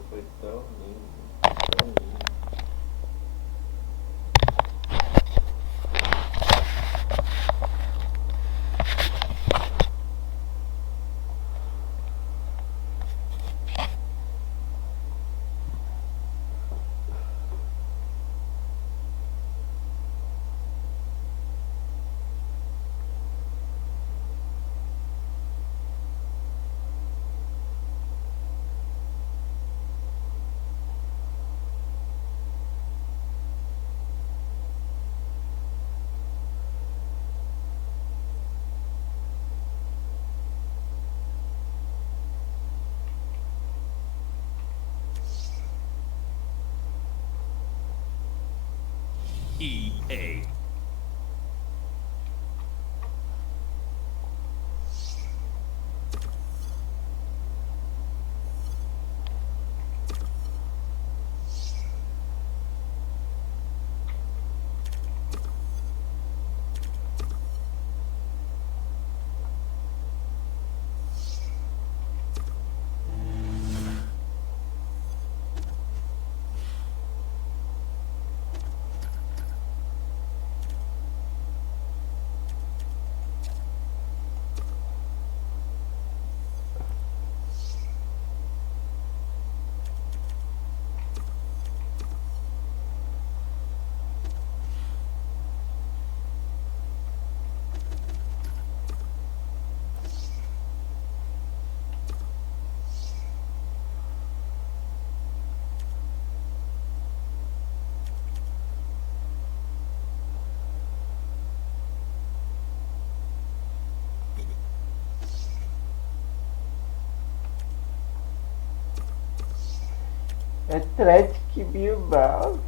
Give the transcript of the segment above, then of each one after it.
gol foi tão lindo, tão lindo. EA. Atlético Bilbao.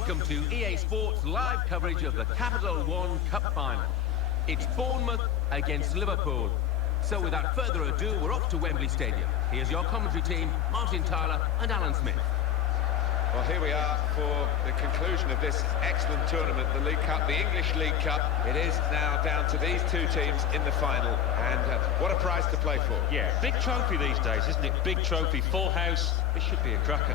welcome to EA Sports live coverage of the Capital One Cup final. It's Bournemouth against Liverpool. So without further ado, we're off to Wembley Stadium. Here's your commentary team, Martin Tyler and Alan Smith. Well, here we are for the conclusion of this excellent tournament, the League Cup, the English League Cup. It is now down to these two teams in the final, and what a prize to play for. Yeah, big trophy these days, isn't it? Big trophy, full house. This should be a cracker.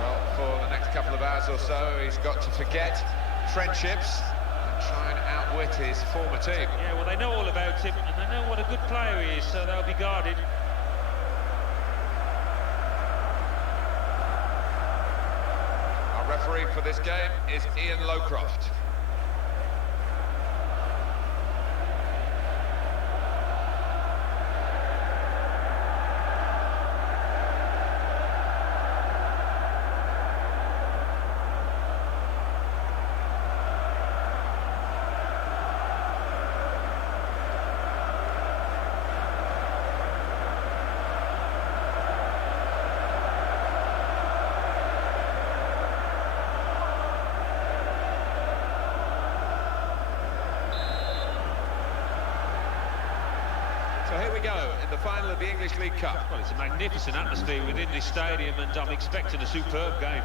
Well, for the next couple of hours or so, he's got to forget friendships and try and outwit his former team. Yeah, well, they know all about him, and they know what a good player he is, so they'll be guarded. Our referee for this game is Ian Lowcroft. So here we go, in the final of the English League Cup. Well, it's a magnificent atmosphere within this stadium, and I'm expecting a superb game.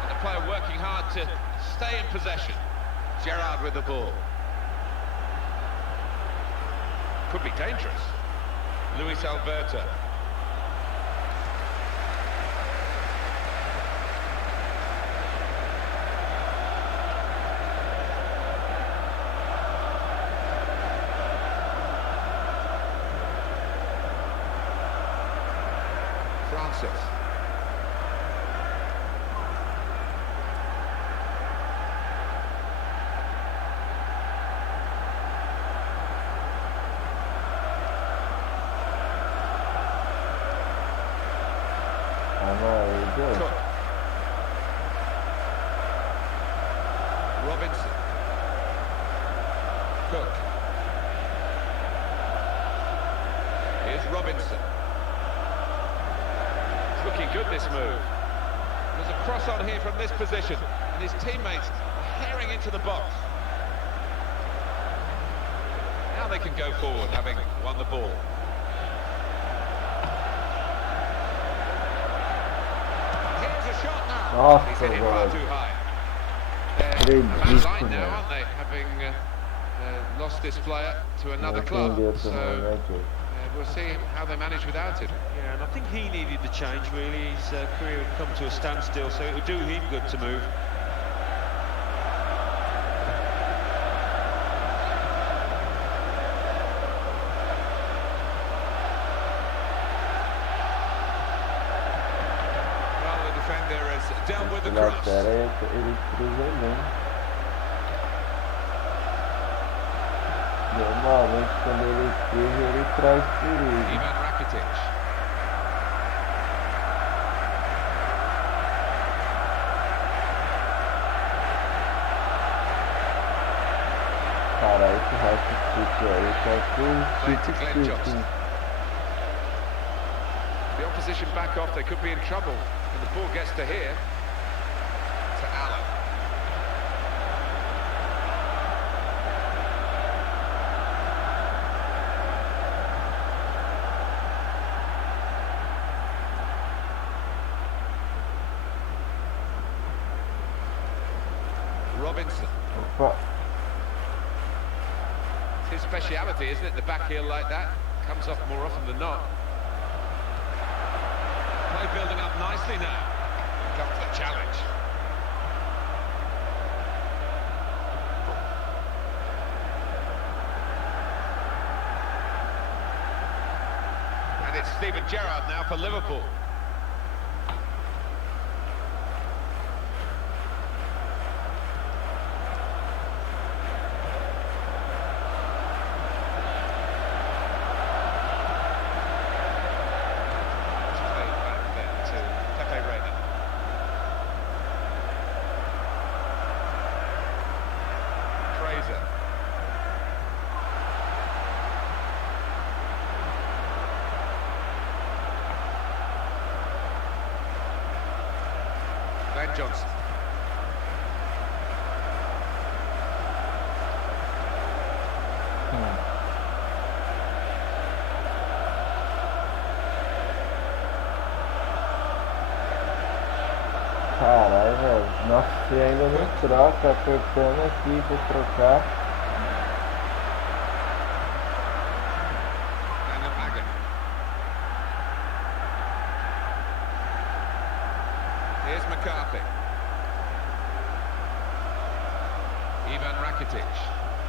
And the player working hard to stay in possession. Gerrard with the ball. Could be dangerous. Luis Alberto. Francis. Cook. Robinson. Cook. Here's Robinson. Looking good, this move. There's a cross on here from this position, and his teammates are herring into the box. Now they can go forward, having won the ball. Here's a shot now. Nossa, He's hit it far velho. too high. They're a bad line now, aren't they? Having lost this player to another club. So we'll see how they manage without him. Yeah, and I think he needed the change, really. His career had come to a standstill, so it would do him good to move. Well, the defender has dealt with the Na cross. série ele cruza bem. Normalmente quando ele cruza ele traz perigo. Ivan Rakitic. Cara, esse Rakitic aí tá Played to tudo Glenn Johnson. The opposition back off, they could be in trouble. And the ball gets to here. To Allen. Robinson. Opa. It's his speciality, isn't it? The back heel like that. Comes off more often than not. Play building up nicely now. Comes the challenge. And it's Steven Gerrard now for Liverpool. Glenn Johnson. Caralho, velho. Nossa, você ainda não troca, apertando aqui pra trocar. Here's McCarthy. Ivan Rakitic.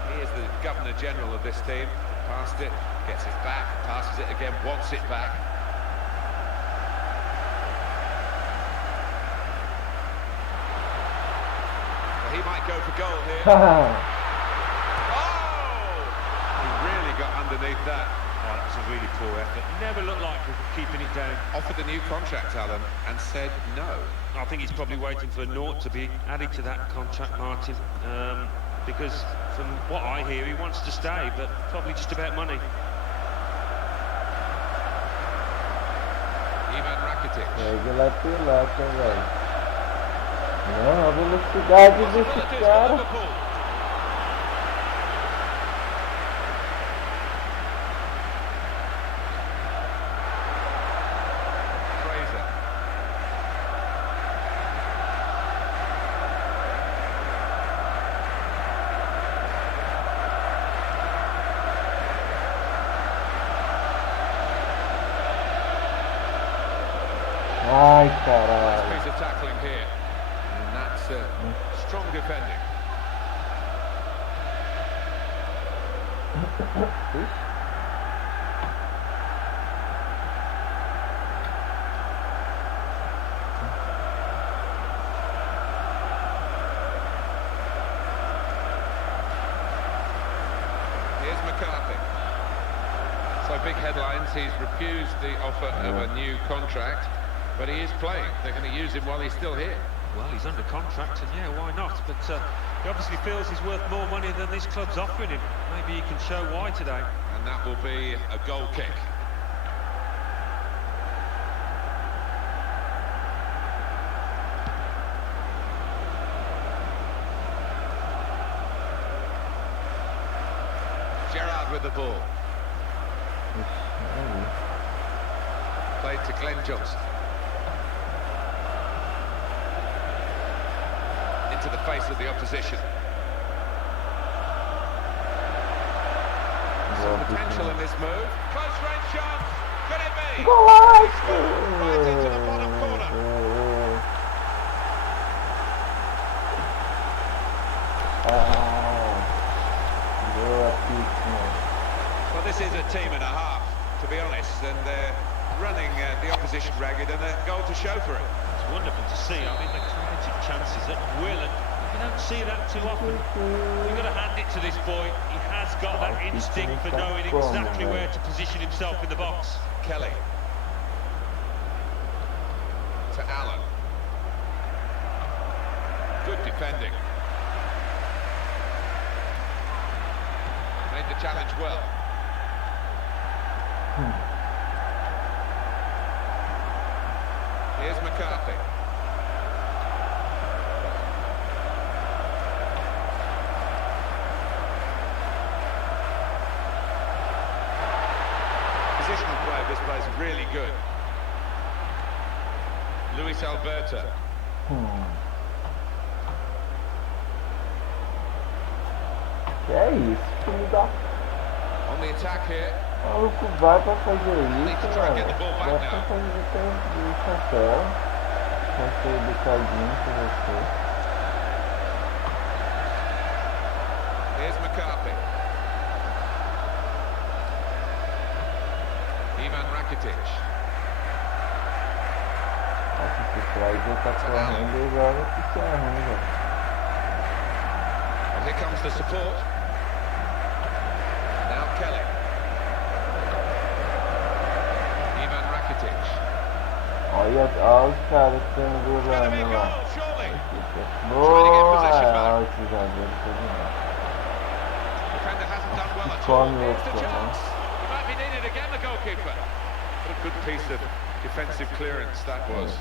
He is the Governor General of this team. Passed it, gets it back, passes it again, wants it back. Well, he might go for goal here. Oh! He really got underneath that. Oh, that was a really poor effort. Never looked like we were keeping it down. Offered a new contract, Alan, and said no. I think he's probably waiting for a naught to be added to that contract, Martin. Because from what I hear, he wants to stay, but probably just about money. Ivan Rakitic. Pega lá pilota, velho. Não, a velocidade desse cara. Ai, caralho. Piece of tackling here, and that's strong defending. Here's McCarthy. So big headlines, he's refused the offer of a new contract. But he is playing. They're going to use him while he's still here. Well, he's under contract, and yeah, why not? But he obviously feels he's worth more money than this club's offering him. Maybe he can show why today. And that will be a goal kick. Gerrard with the ball. Played to Glenn Johnson. Into the face of the opposition. Some potential in this move. Close range chance. Could it be? Right into the bottom corner. Well, this is a team and a half, to be honest, and they're running the opposition ragged, and a goal to show for it. It's wonderful to see. I mean, they created chances at will, and you don't see that too often. You've got to hand it to this boy. He has got that instinct for knowing exactly where to position himself in the box. Kelly. To Allen. Good defending. Made the challenge well. Here's McCarthy. Positional play of this play is really good. Luis Alberto. Que é isso, filho da... On the attack here. O maluco vai pra fazer isso, mano. Vai pra fazer o chapéu. Vai ser educadinho com você. Here's McCarthy. Ivan Rakitic. Nossa, esse Clyde já tá correndo e joga que se arranja. And here comes the support. Now Kelly. Ivan Rakitic. Olha os caras que estão jogando lá. Boa! Olha esse zagueiro foi demais. Defender hasn't done well at all. Come Here's the on. chance. He might be needed again, the goalkeeper. What a good piece of defensive clearance that was.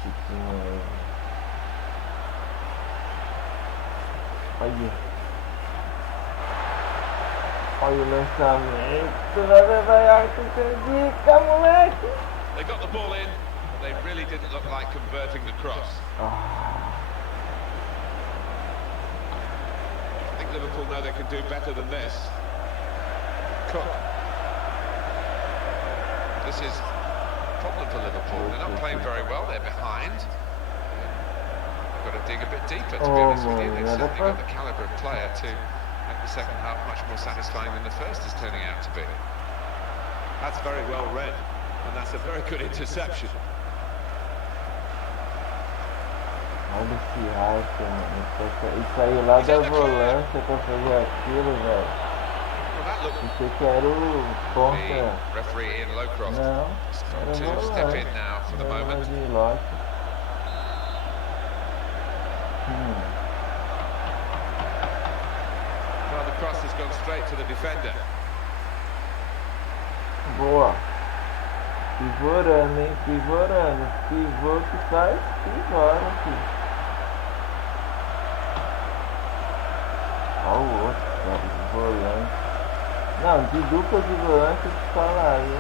Olha. Olha o lançamento. Vai arte dica, moleque. They got the ball in, but they really didn't look like converting the cross. I think Liverpool know they can do better than this. Cook. This is a problem for Liverpool. They're not playing very well. They're behind. They've got to dig a bit deeper, to be honest with you. They've certainly got the calibre of player to make the second half much more satisfying than the first is turning out to be. That's very well read, and that's a very good interception. Olha esse racha, mano. Isso aí lá da volância pra fazer aquilo, velho. Pensei que era o ponta. Referee Ian Lowcroft. Não, era to step in now for the moment. Well, the cross has gone straight to the defender. Boa. Pivorando, hein? Pivorando. Pivô que faz, pivora, filho. Olha o outro, cara, volante. Não, de dupla de volante que fala aí.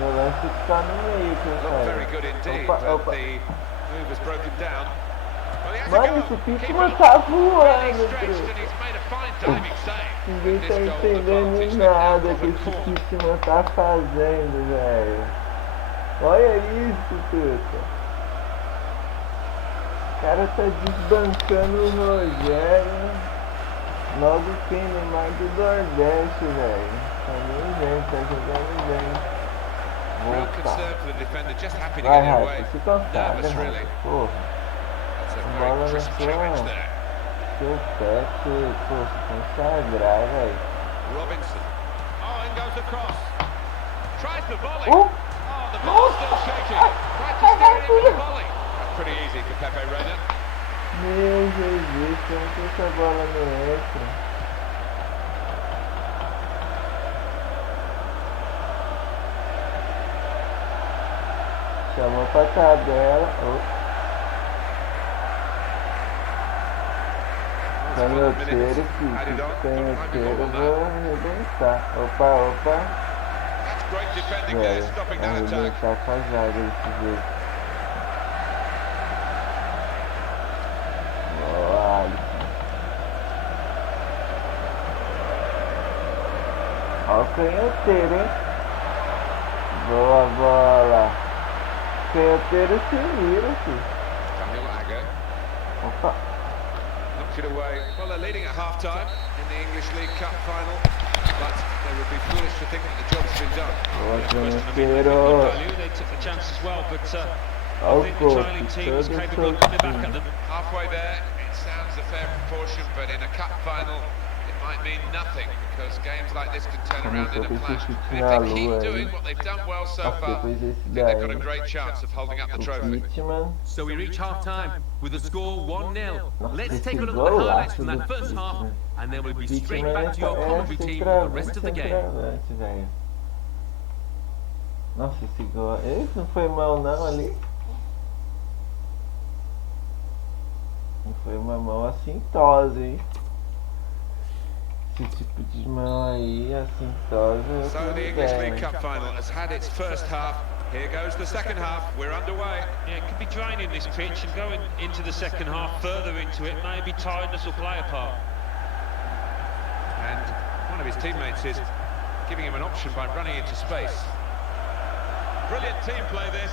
Volante que tá no meio, cara. Mano, esse Pitman tá voando, ninguém tá entendendo nada que esse Pitman tá fazendo, velho. Olha isso, puta. O cara tá desbancando o Rogério. Logo quem no mar do Nordeste, velho. Tá nem bem, tá jogando bem. Vai, Rafa, se consagra, Rafa. Porra. A bola no seu pé, pô, se consagrar, velho. Robinson. Oh, in goes the cross. Tries the volley. Oh, the ball's still shaking. Tries to steer it with the volley. That's pretty easy for Pepe Reina. Meu Jesus, como que essa bola não entra? Chamou pra tabela. Canhoteiro, filho. Canhoteiro, vou arrebentar. Opa. Velho, arrebentar com a zaga desse jeito. Olha o canhoteiro, hein? Boa bola. Canhoteiro se vira, filho. Opa. Knocked it away. Well, they're leading at half-time in the English League Cup final, but they would be foolish to think that the job's been done. They took the chance as well, but I think the trailing team was capable of coming back at them. Halfway there, it sounds a fair proportion, but in a cup final, it might mean nothing, because games like this can turn around in a flash. And if they keep doing what they've done well so far, I think they've got a great chance of holding up the trophy. So we reach half-time with the score 1-0. Let's take a look at the highlights from that first half, and then we'll be straight back to your commentary team for the rest of the game. Nossa, esse gol... Esse não foi mal não ali. Não foi uma mão assintosa, hein? Esse tipo de mão aí, assintosa. So the English League Cup final has had its first half. Here goes the second half. We're underway. Yeah, it could be draining this pitch, and going into the second half, further into it, maybe tiredness will play a part. And one of his teammates is giving him an option by running into space. Brilliant team play this,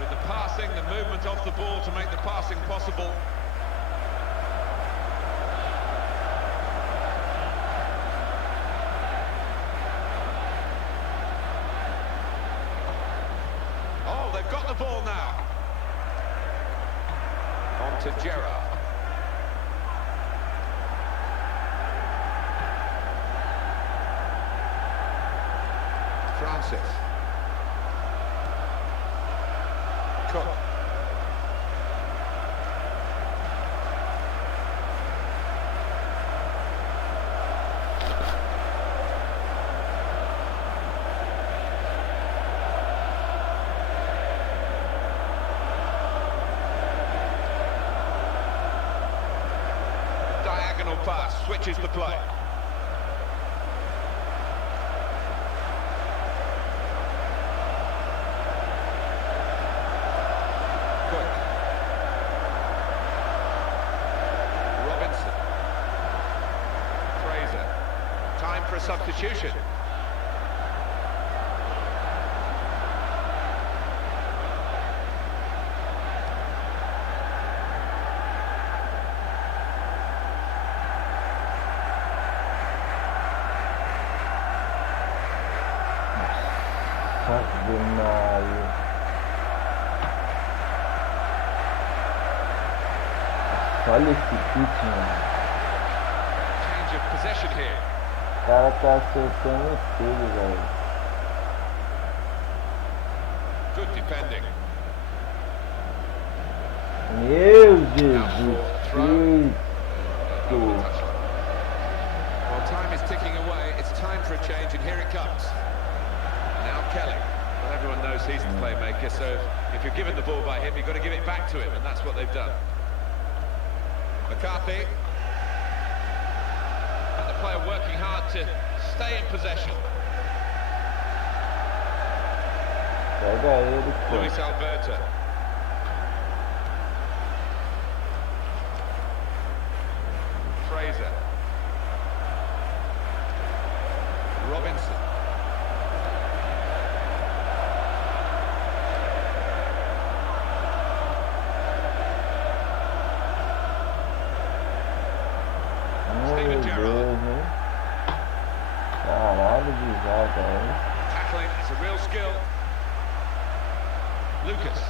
with the passing, the movement off the ball to make the passing possible. Oh, they've got the ball now. On to Gerrard. Francis. Cook. diagonal pass, switches the play. Quick. Robinson. Fraser. Time for a substitution. Olha esse kit, mano. Change of possession here. O cara tá acertando tudo, velho. Good defending. Meu Jesus Cristo. Well, time is ticking away. It's time for a change, and here it comes. Now Kelly. Well, everyone knows he's the playmaker, so if you're given the ball by him, you've got to give it back to him, and that's what they've done. McCarthy. And the player working hard to stay in possession. Pega ele, pô. Luis Alberto. Fraser. Robinson. Meu Deus, hein? Caralho de jogada, hein? Tackling, it's a real skill. Lucas.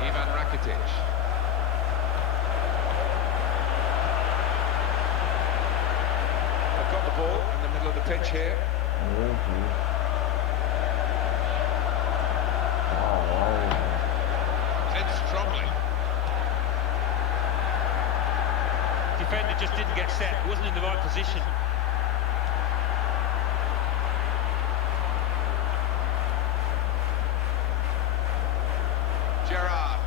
Ivan Rakitic. They've got the ball in the middle of the pitch here. Meu Deus. Caralho. In strongly. Defender just didn't get set, wasn't in the right position. Gerrard.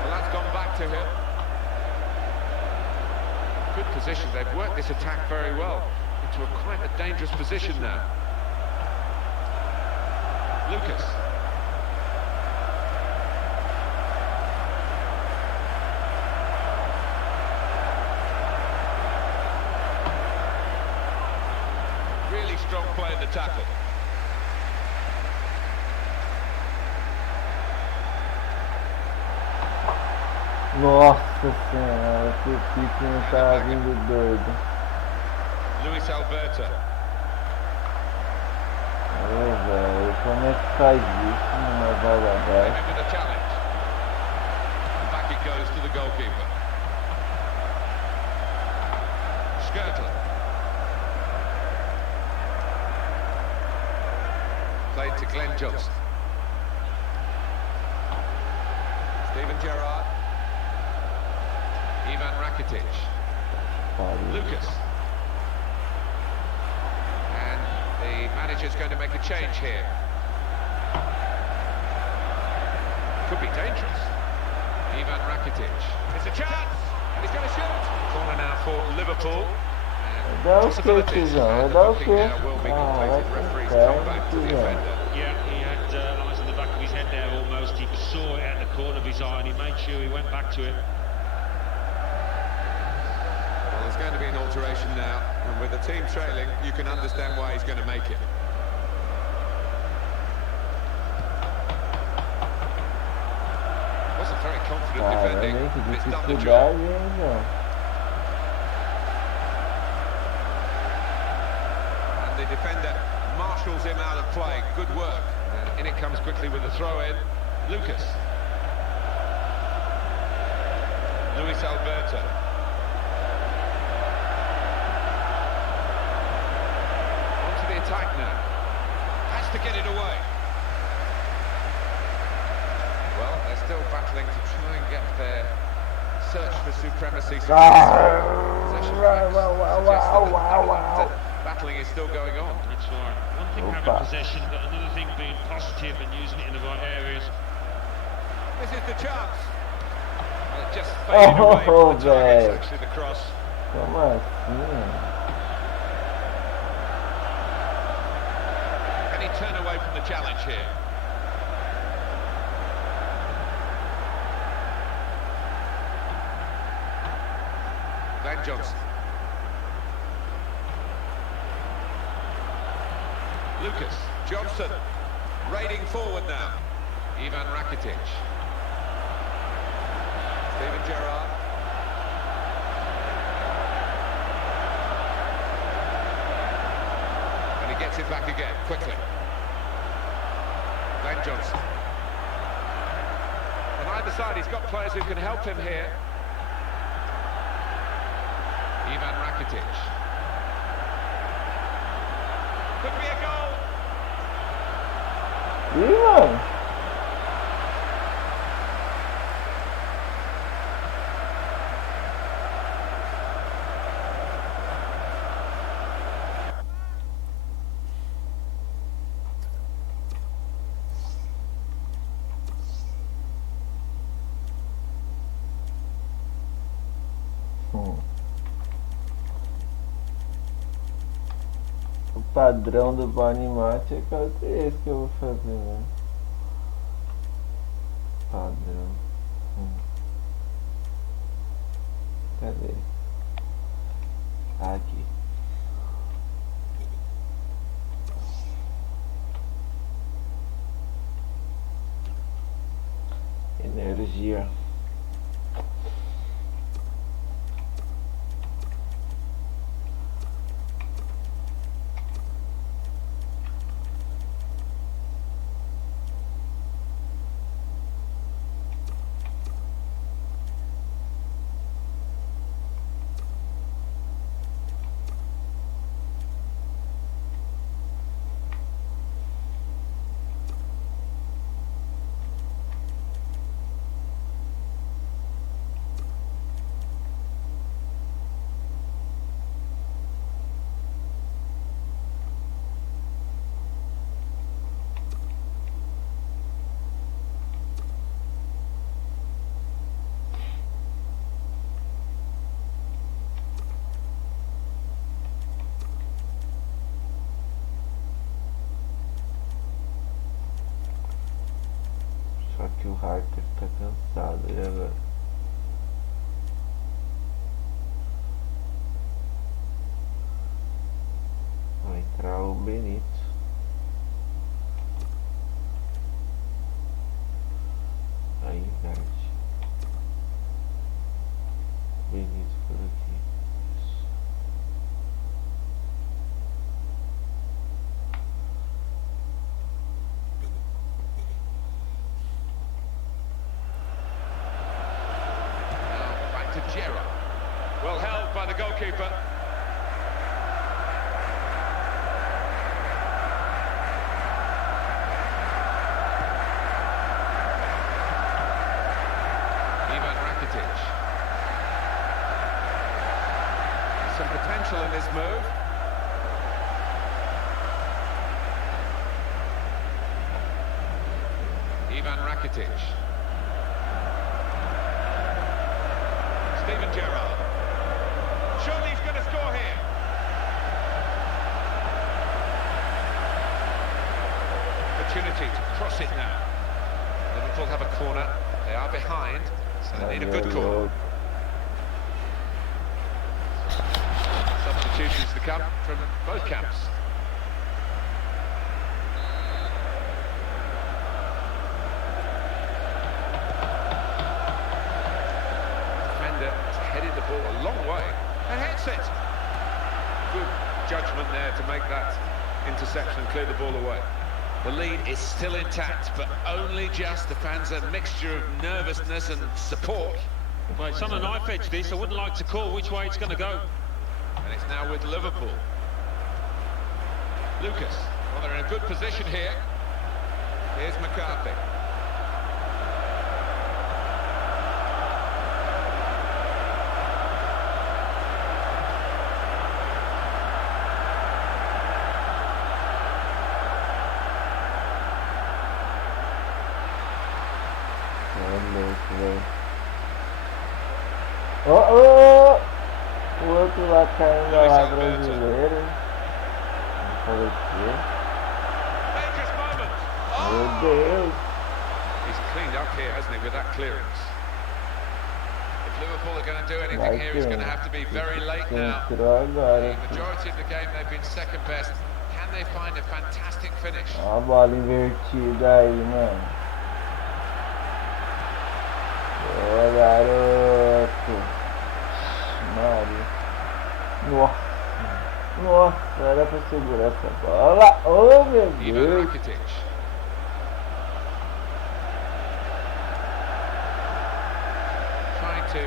Well, that's gone back to him. Good position. They've worked this attack very well into quite a dangerous position now. Lucas. Really strong play in the tackle. Nossa senhora, que o Pique não tá vindo doido. Luis Alberto. Ô, velho, como é que faz isso numa vaga dessa? With the challenge. And back it goes to the goalkeeper. Skirtle. Played to Glenn Johnson. Steven Gerrard. Ivan Rakitic. Lucas. And the manager's going to make a change here. Could be dangerous. Ivan Rakitic. It's a chance! And he's going to shoot! Corner now for Liverpool. Dá o que, Tizão? Dá o que? Yeah, he had eyes on the back of his head there almost. He saw it at the corner of his eye and he made sure he went back to it. Well, there's going to be an alteration now, and with the team trailing, you can understand why he's going to make it. Wasn't very confident defending. It's done the job. And the defender marshals him out of play. Good work. And in it comes quickly with the throw-in. Lucas. Luis Alberto. Onto the attack now. Has to get it away. Well, they're still battling to try and get their search for supremacy. Battle battling is still going on. That's right. One thing having possession, but another thing being positive and using it in the right areas. This is the chance. Well, it just faded away from the target, actually, the cross. Como assim? Can he turn away from the challenge here? Van Johnson. Lucas Johnson raiding forward now. Ivan Rakitic. Steven Gerrard. And he gets it back again quickly. Van Johnson. On either side he's got players who can help him here. Ivan Rakitic. Could be a goal. Ivan! O padrão do Bonimat é quase esse que eu vou fazer, né? Padrão. Cadê? Aqui. Energia. Só que o Harker tá cansado, e agora? Vai entrar o Benito. Aí inverte. Benito por aqui. Isso. To Gerrard. Well held by the goalkeeper. Ivan Rakitic. Some potential in this move. Ivan Rakitic. Steven Gerrard. Surely he's going to score here. Opportunity to cross it now. Liverpool have a corner. They are behind, so they need a good call. Substitutions to come from both camps. Headed the ball a long way and hits it. Good judgment there to make that interception and clear the ball away. The lead is still intact, but only just. The fans a mixture of nervousness and support. Well, it's on a knife edge this. I wouldn't like to call which way it's going to go. And it's now with Liverpool. Lucas. Well, they're in a good position here. Here's McCarthy. louco, velho. Oh! O outro lá caindo lá brasileiro. Não falei o quê? Dangerous moment. Meu Deus! He's cleaned up here, hasn't he, with that clearance? If Liverpool are going to do anything Vai here, he's ter. going to have to be very late now. Entrou agora. The majority of the game they've been second best. Can they find a fantastic finish? Olha a bola invertida aí, mano. Ô, garoto. Maria. Nossa. Nossa, era pra segurar essa bola. Oh, meu Deus. Trying to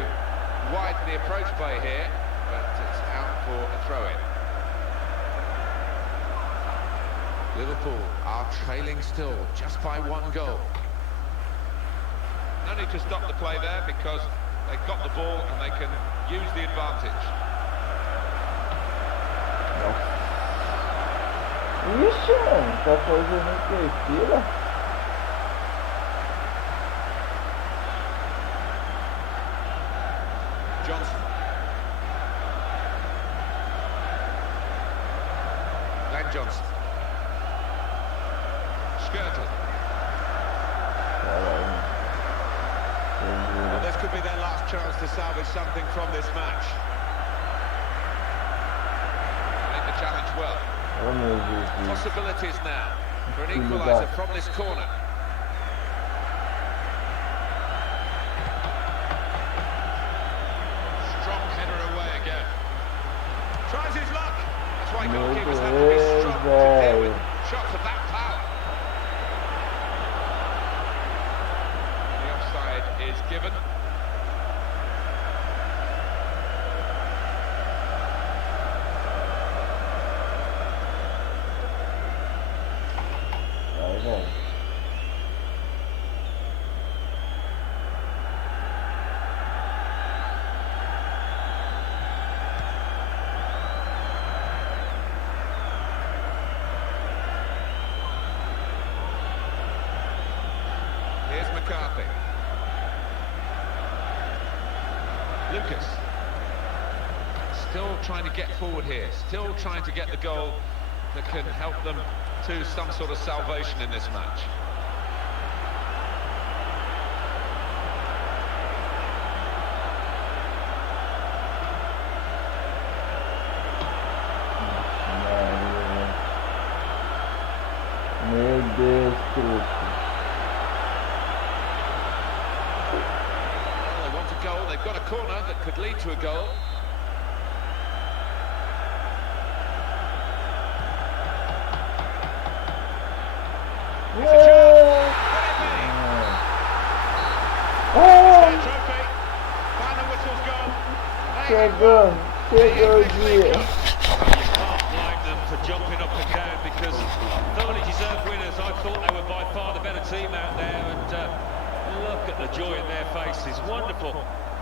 widen the approach play here, but it's out for a throw-in. Liverpool are trailing still, just by 1 goal. No need to stop the play there because they've got the ball and they can use the advantage. Ixi, mano, tá fazendo perfila. Johnson. Glenn Johnson. Skirtle. Well, this could be their last chance to salvage something from this match. Make the challenge well. Possibilities now for an equaliser from this corner. Strong header away again. Tries his luck. That's why goalkeepers have to be strong to deal with shots of that power. The offside is given. Here's McCarthy. Lucas. Still trying to get forward here. Still trying to get the goal that can help them to some sort of salvation in this match. Meu Deus, truque. They want a goal. They've got a corner that could lead to a goal. It's a chance. Trophy. Final whistle's gone. Chegou o dia. You can't blame them for jumping up and down because thoroughly deserved winners. I thought they were by far the better team out there, and look at the joy in their faces. Wonderful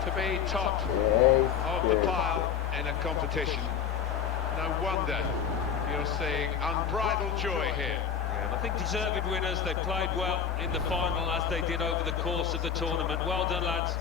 To be top of the pile in a competition. No wonder you're seeing unbridled joy here. I think deserved winners. They played well in the final as they did over the course of the tournament. Well done, lads.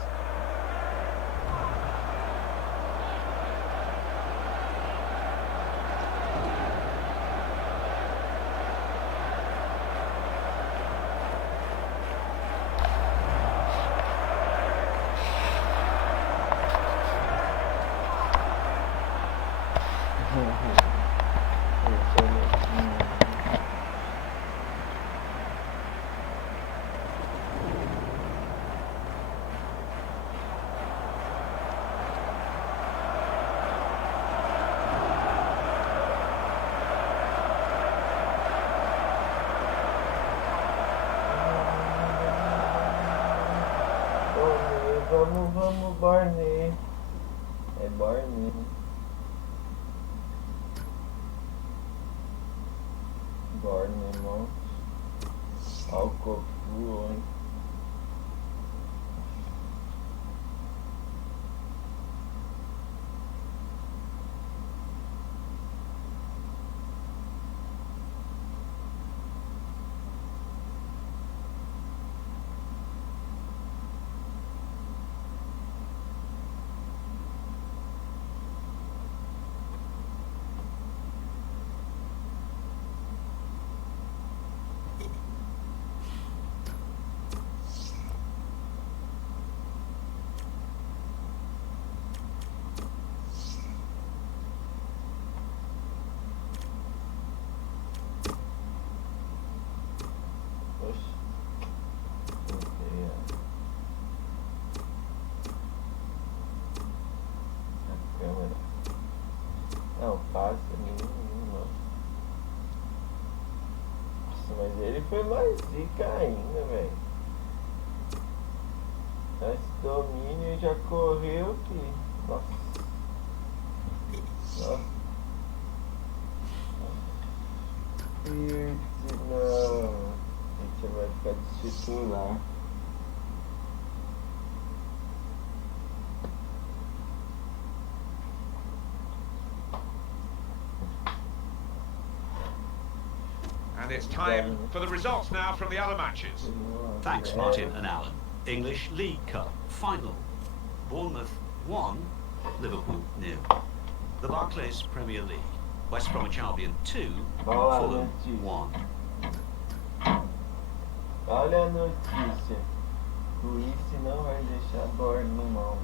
Vamos, Barney. É Barney. Barney, irmão. Álcool puro, hein? foi mais zica ainda, velho. Esse domínio já correu que... Nossa. Nossa. Não. A gente vai ficar de titular. And it's time for the results now from the other matches. Thanks, Martin and Alan. English League Cup final. Bournemouth 1, Liverpool 0. The Barclays Premier League. West Bromwich Albion 2, Fulham 1. Olha a notícia. Luiz não vai deixar Bournemouth.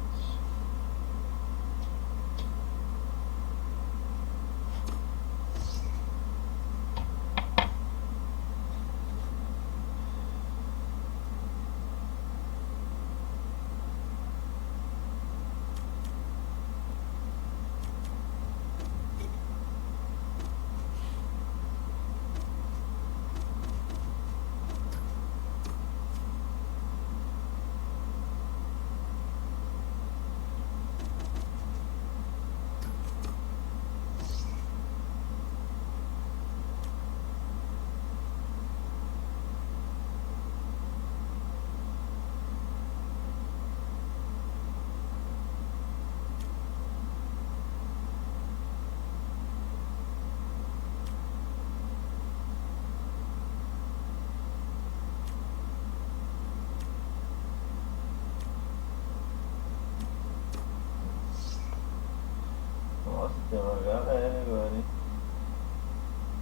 Nossa, tem uma galera agora, hein?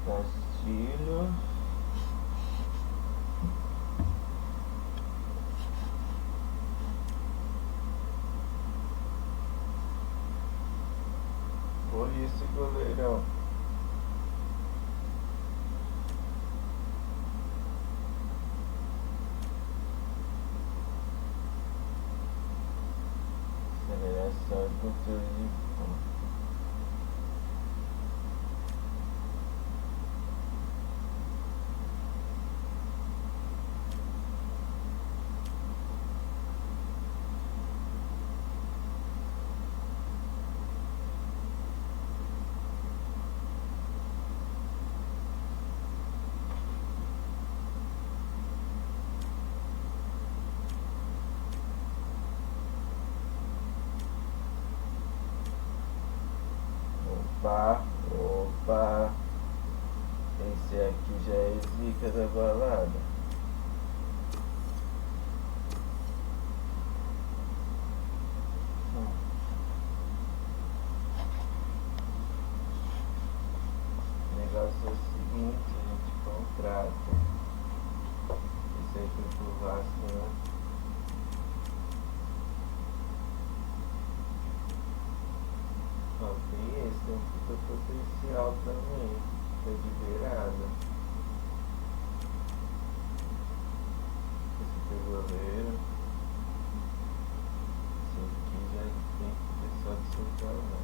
Castilho. Por isso, goleirão. Aceleração e controle de ponto. Opa, esse aqui já é zica da balada. O negócio é o seguinte, a gente contrata. Esse aí foi pro Vasco, né? Tem esse, tem um puta potencial também, é de virada. Esse aqui é goleiro. Esse aqui já tem que ter só de soltar, né?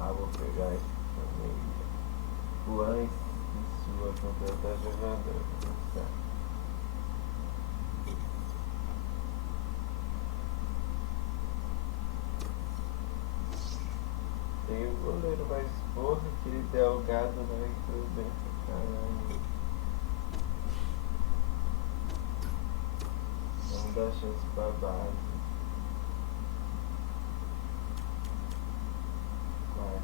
Ah, vou pegar esse também. O antes de sua contratar jogador, tá? Tem o goleiro mais porra, aquele delgado não entrou bem pra caralho. Vamos dar chance pra base. Vai.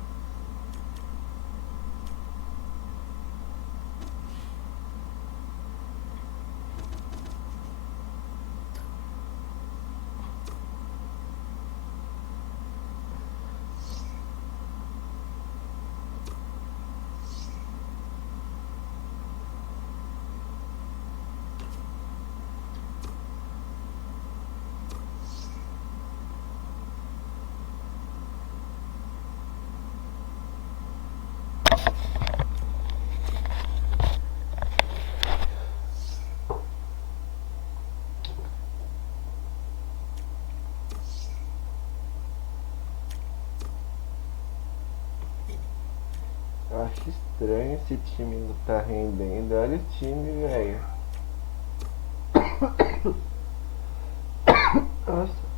acho estranho esse time não tá rendendo. Olha o time, velho. Nossa.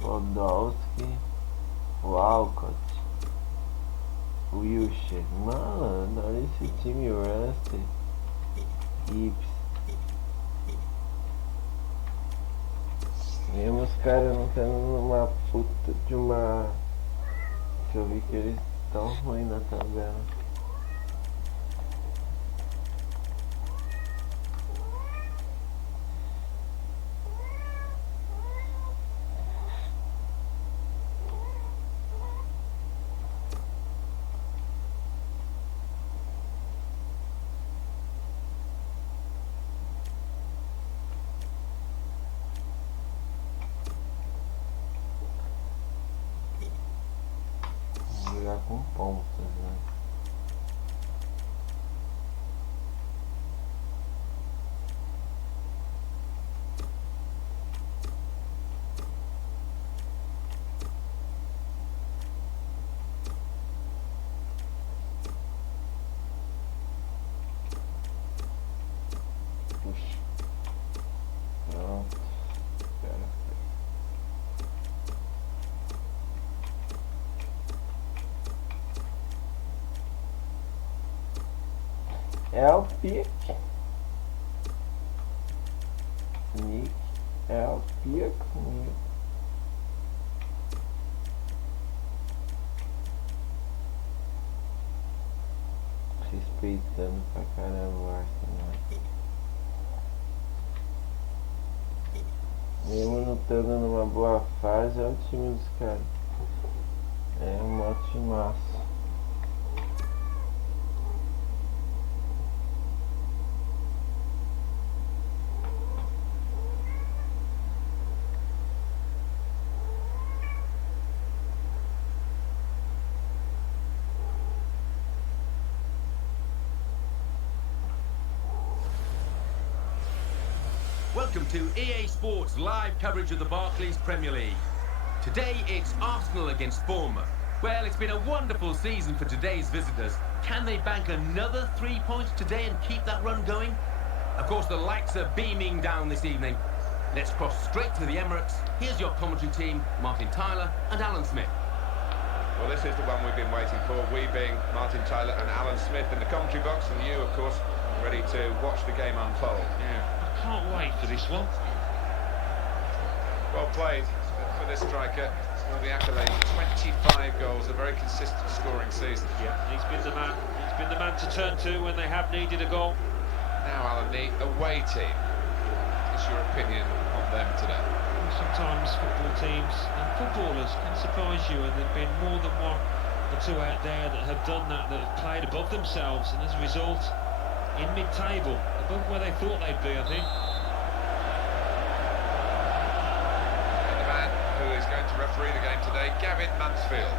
Podolski, Walcott, Wilshere, mano, olha esse time, Rusty, Gibbs. Mesmo os caras não estão numa puta de uma... Que eu vi que eles estão ruins na tabela. Jogar com pontas, né? Puxa. Pronto. É o pique. Nick é o pique. Respeitando pra caramba o Arsenal. Mesmo não estando numa boa fase, é o time dos caras. É um timaço. Welcome to EA Sports live coverage of the Barclays Premier League. Today it's Arsenal against Bournemouth. Well, it's been a wonderful season for today's visitors. Can they bank another 3 points today and keep that run going? Of course, the lights are beaming down this evening. Let's cross straight to the Emirates. Here's your commentary team, Martin Tyler and Alan Smith. Well, this is the one we've been waiting for, we being Martin Tyler and Alan Smith in the commentary box, and you, of course, ready to watch the game unfold. Yeah, I can't wait for this one. Well played for this striker. All the accolades, 25 goals, a very consistent scoring season. Yeah, he's been the man. He's been the man to turn to when they have needed a goal. Now, Alan, the away team. What's your opinion on them today? Sometimes football teams and footballers can surprise you, and there've been more than one or two out there that have done that have played above themselves, and as a result, in mid-table, above where they thought they'd be, I think. And the man who is going to referee the game today, Gavin Mansfield.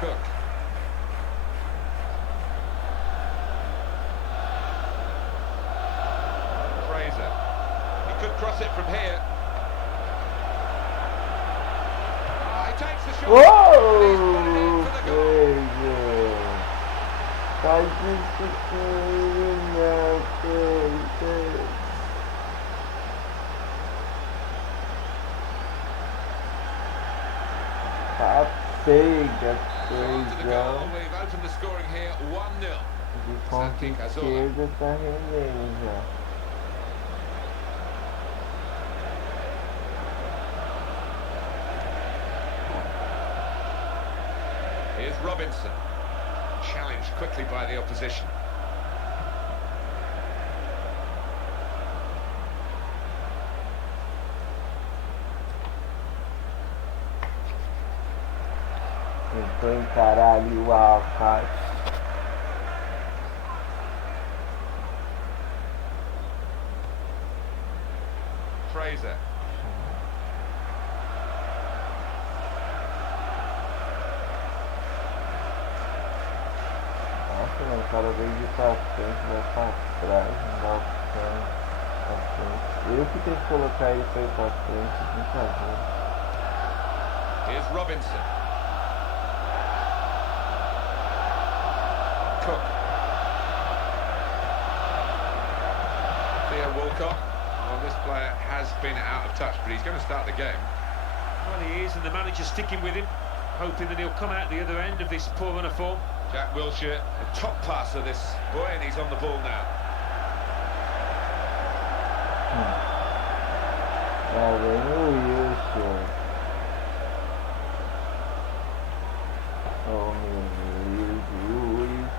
Cook. Fraser. He could cross it from here. Oh, he takes the shot. Uou! He's put it in for the goal. Faz isso tudo, tá pega, After the goal, we've opened the scoring here 1-0. de ponta esquerda tá rendendo já. Here's Robinson. Challenged quickly by the opposition. Tentou encarar ali o Alcácer. Fraser. Nossa, mano, o cara veio de pra frente, vai pra trás, não dá opção pra frente. Eu que tenho que colocar ele pra ir pra frente, brincadeira. Here's Robinson. Cook. Theo Walcott. Well, this player has been out of touch, but he's going to start the game. Well, he is, and the manager's sticking with him, hoping that he'll come out the other end of this poor run of form. Jack Wilshere, the top passer, this boy, and he's on the ball now. Lá vem o Wilson. Oh, meu Deus.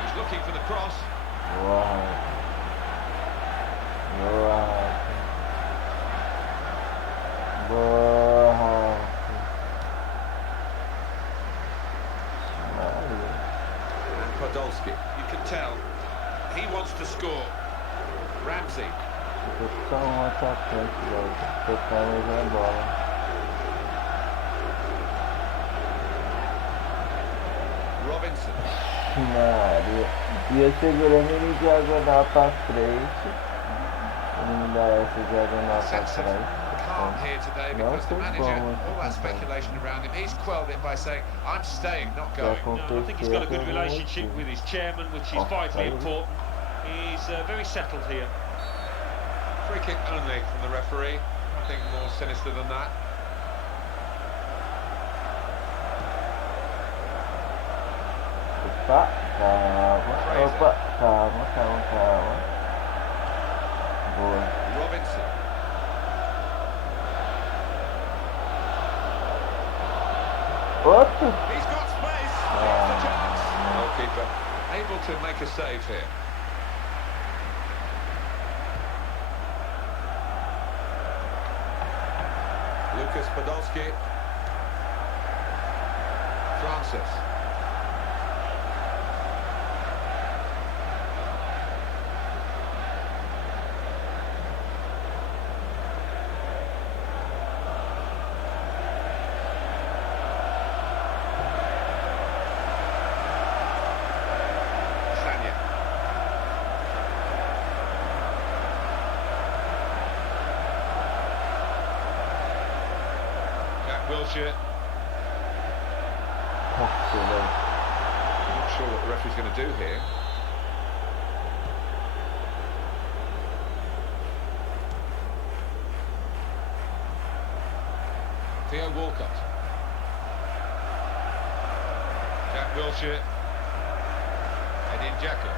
He's looking for the cross. Boa. And Podolski, you can tell he wants to score. Ramsey. Só atacante, velho. Tocar mais a bola. Robinson. Maria. Ia segurando ele diagonal pra frente. Ele me dá essa diagonal pra trás. Calm here today because the manager, all that speculation around him, he's quelled it by saying, I'm staying, not going. No, I think he's got a good relationship with his chairman, which is vitally important. He's very settled here. Free kick only from the referee. Nothing more sinister than that. Calma. Boa. Robinson. Outro? He's got space. Here's the chance. Goalkeeper able to make a save here. Lucas Podolski. Francis. Wilshere. Oh, I'm not sure what the referee's going to do here. Theo Walcott. Jack Wilshere. Edin Dzeko.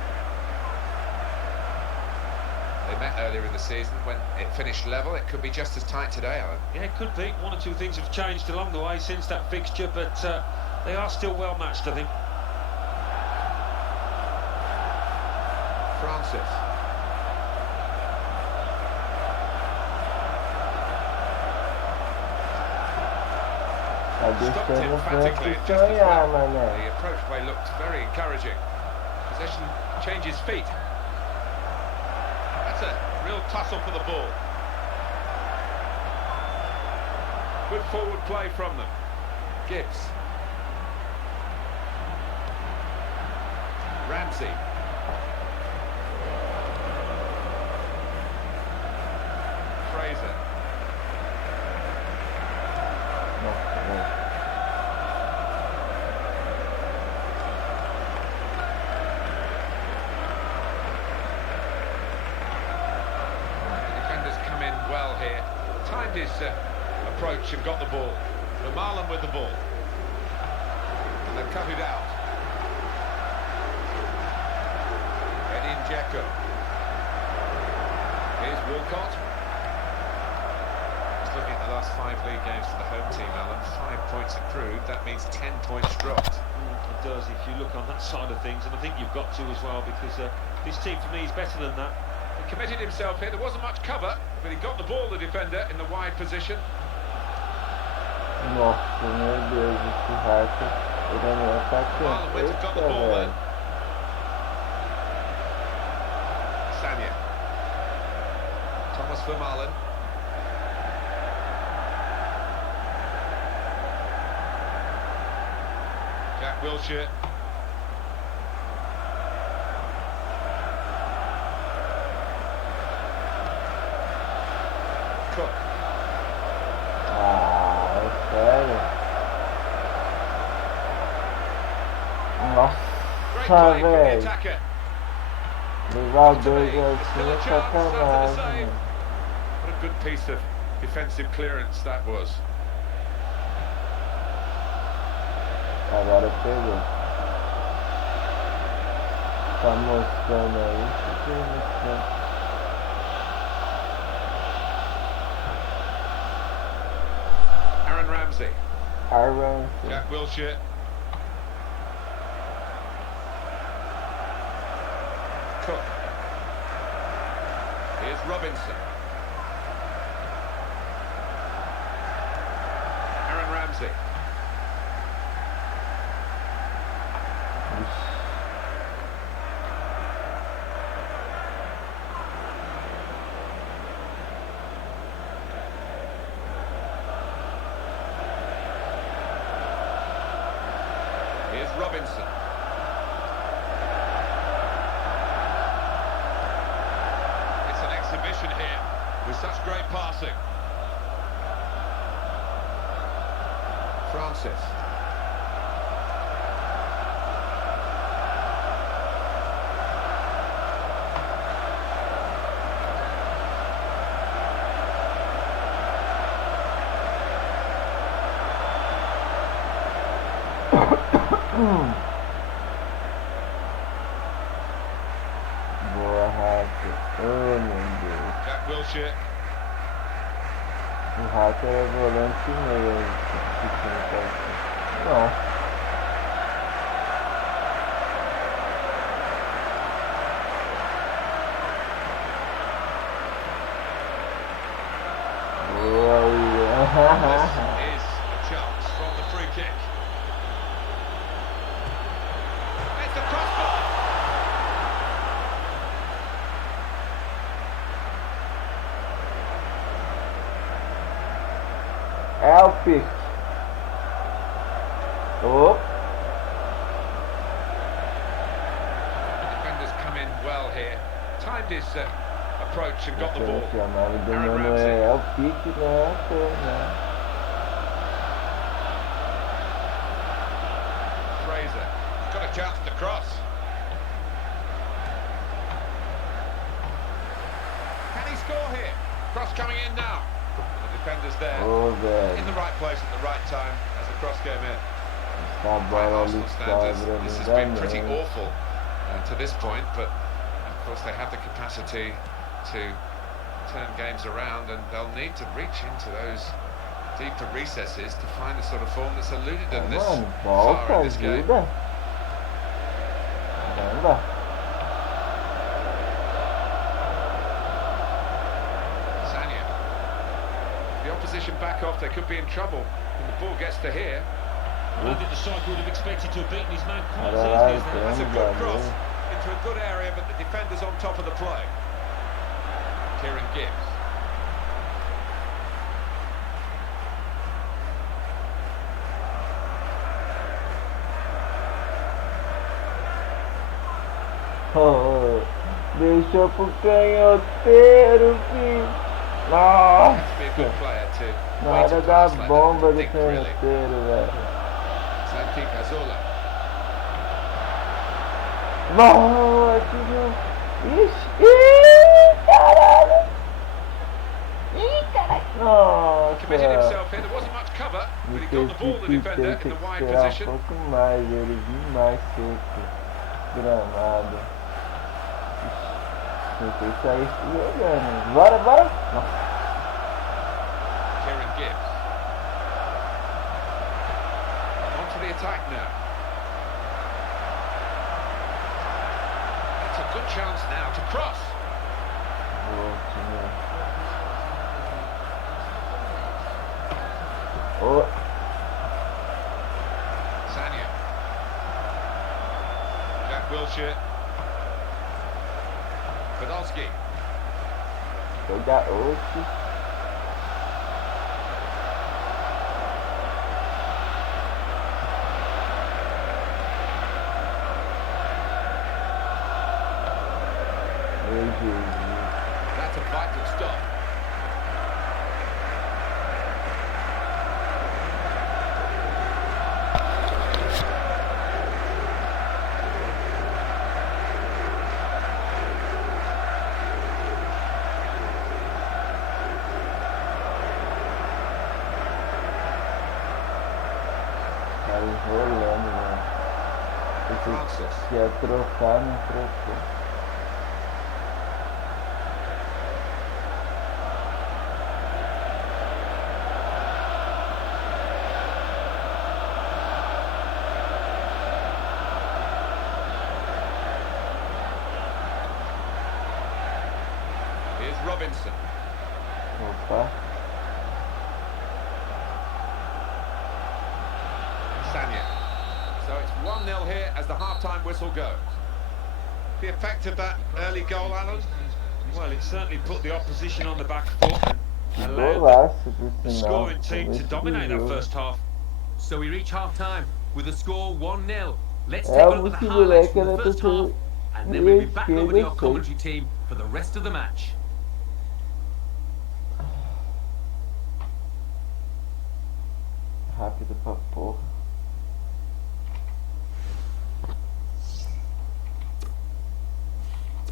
They met earlier in the season when it finished level. It could be just as tight today, Alan. Yeah, it could be. One or two things have changed along the way since that fixture, but they are still well matched, I think. Francis. Stopped emphatically just as well. The approach play looked very encouraging. Possession changes feet. That's a real tussle for the ball. Good forward play from them. Gibbs. Ramsey. Fraser. Well here, timed his approach and got the ball. Vermaelen with the ball, and they've cut it out. Edin Dzeko. Here's Walcott. Just looking at the last 5 league games for the home team, Alan. 5 points accrued. That means 10 points dropped. It does if you look on that side of things, and I think you've got to as well, because this team for me is better than that. He committed himself here. There wasn't much cover, but he got the ball, the defender, in the wide position. Nossa, meu Deus, esse rato, ele é meu atacante. Got the ball then. Sanya. for Marlon. Jack Wilshere. Cook. Ah, é sério? Nossa, Great play from the velho. attacker. Levar To me, dois there's still assim a é chance after the sacanagem, save. mano. What a good piece of defensive clearance that was. Agora pegou. Tá mostrando aí, fica mostrando. Aaron Ramsey. Aaron. Jack Wilshere. Cook. Here's Robinson. Aaron Ramsey. Here's Robinson. It's an exhibition here with such great passing. Francis. Boa, Rato. Oh, meu Deus. Jack Wilshere. O Rato era volante meio. Não. Boa, This is a chance from the free kick. It's a crossbar. É o pique. Oh. The defenders come in well here. Timed his approach and got the ball. Chamado do Aaron mano Ramsey. é o pique, né? Fraser. Got a chance to cross. Can he score here? Cross coming in now. The defenders there. Oh, In velho. the right place at the right time as the cross came in. Essa By bola ali Arsenal standards, sobra, this não has dá been pretty não. awful to this point, but of course they have the capacity to turn games around, and they'll need to reach into those deeper recesses to find the sort of form that's eluded them this Mano, far volta, in this game. ajuda. Caramba. Sanya. The opposition back off, they could be in trouble when the ball gets to here. I don't think the striker would have expected to have beaten his man quite as Alright, easily as that. That's a yeah. good cross into a good area, but the defender's on top of the play. Kieran Gibbs. Oh, deixa pro canhoteiro, filho. Has to be a good Nossa. player to Na wait to hora da pass like that, bomba to do think really. canhoteiro, velho. Santi Cazorla. Boa, filho. Ixi. Ih, caralho. Ih, caralho. Committed Nossa. himself in. There wasn't much cover, but he got the ball, the defender, in the wide Tem que esperar position. pouco mais, ele vir mais seco. Granada. Tentei sair jogando. Bora, bora. Nossa. Kieran Gibbs. On to the attack now. It's a good chance now to cross. Boa, time. Oh. Sanya. Jack Wilshere. Podolski. Foi da osso. That's a vital stop. Tá enrolando, mano. Esse que ia trocar, não trocou. Here's Robinson. Opa. So it's 1-0 here as the half-time whistle goes. The effect of that early goal, Alan? Well, it certainly put the opposition on the back foot and allowed the scoring team to dominate that first half. So we reach half-time with the score 1-0. Let's take a look at the highlights from the first half, and then we'll be back over to our commentary team for the rest of the match. Rápido pra porra.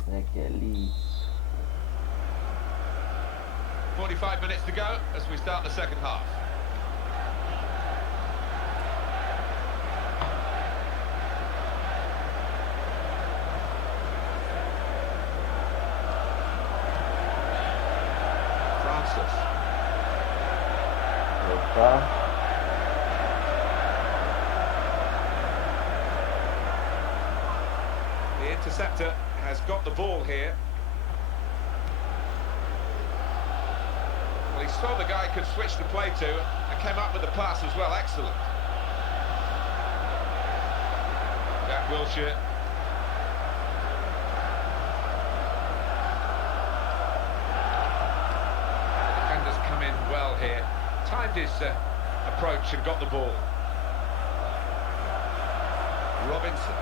Naquele. 45 minutes to go as we start the second half. Francis. Opa. The interceptor has got the ball here. Well, he saw the guy could switch the play to and came up with the pass as well. Excellent. Jack Wilshere. The defenders come in well here. Timed his approach and got the ball. Robinson.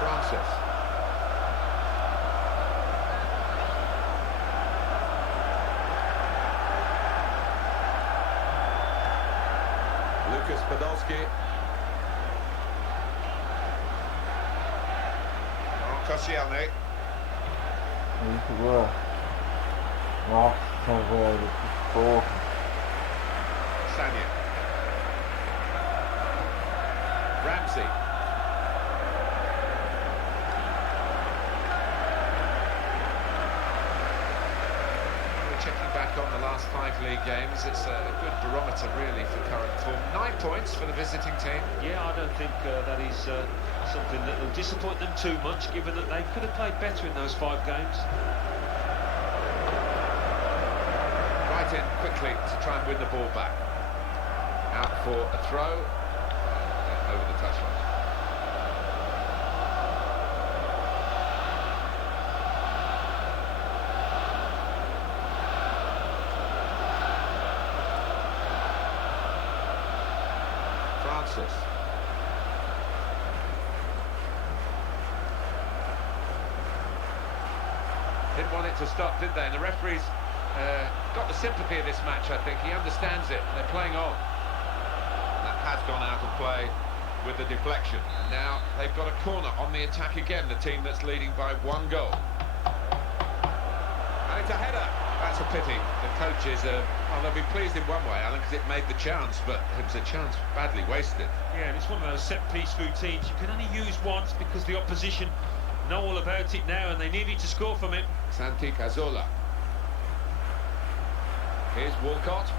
Francis. Lucas Podolski. Koscielny. Muito boa. Nossa, velho, que porra. Sanya. Ramsey. Checking back on the last 5 league games, it's a good barometer really for current form. 9 points for the visiting team. Yeah, I don't think that is something that will disappoint them too much, given that they could have played better in those 5 games. Right in quickly to try and win the ball back. Out for a throw. Over the touchline. Francis. Didn't want it to stop, did they? And the referee's got the sympathy of this match, I think. He understands it. They're playing on. And that has gone out of play with the deflection. And now they've got a corner on the attack again, the team that's leading by 1 goal. And it's a header. That's a pity. The coaches, well, they'll be pleased in one way, Alan, because it made the chance, but it was a chance badly wasted. Yeah, and it's one of those set-piece routines you can only use once because the opposition know all about it now and they needed to score from it. Santi Cazorla. Here's Walcott.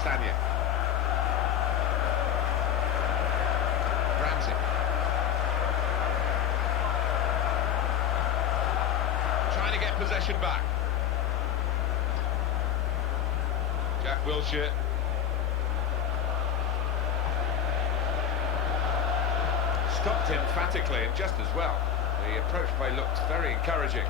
Sanya. Ramsey. Trying to get possession back. Jack Wilshere. stopped emphatically and just as well. The approach play looked very encouraging.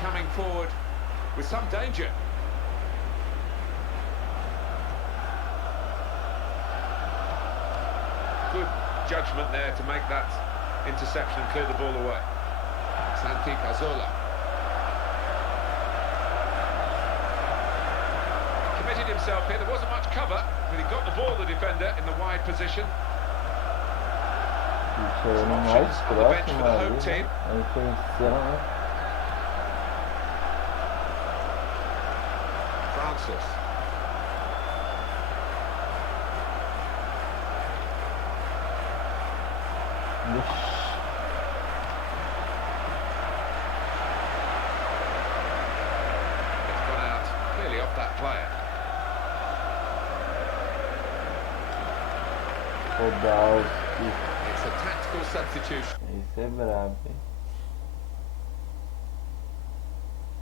Coming forward with some danger. Good judgment there to make that interception and clear the ball away. Santi Cazorla. Committed himself here, there wasn't much cover, but he got the ball, the defender, in the wide position. Some options on the bench for the home team. Francis. It's gone out clearly off that player. It's a tactical substitution. Esse é brabo, hein?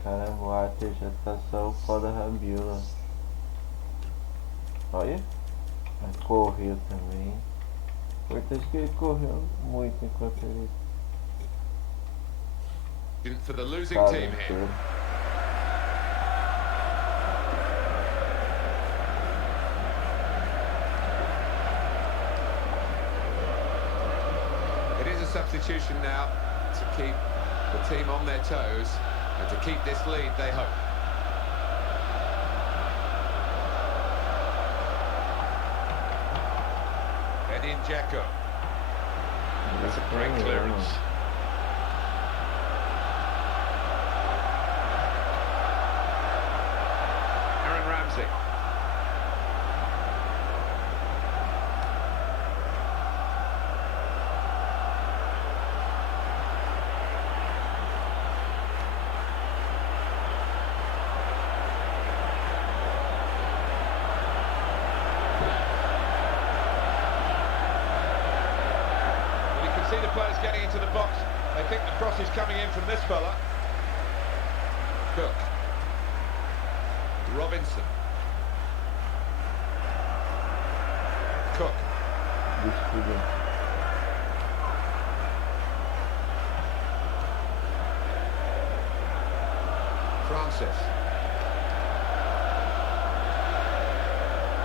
Caramba, o Ater já tá só o pó da rabiola. Olha, mas correu também. Importante que ele correu muito enquanto ele For the losing team here. It is a substitution now to keep the team on their toes and to keep this lead, they hope. Edin Dzeko. That's a great clearance. Aaron Ramsey. See the players getting into the box. They think the cross is coming in from this fella. Cook. Robinson. Cook. Francis.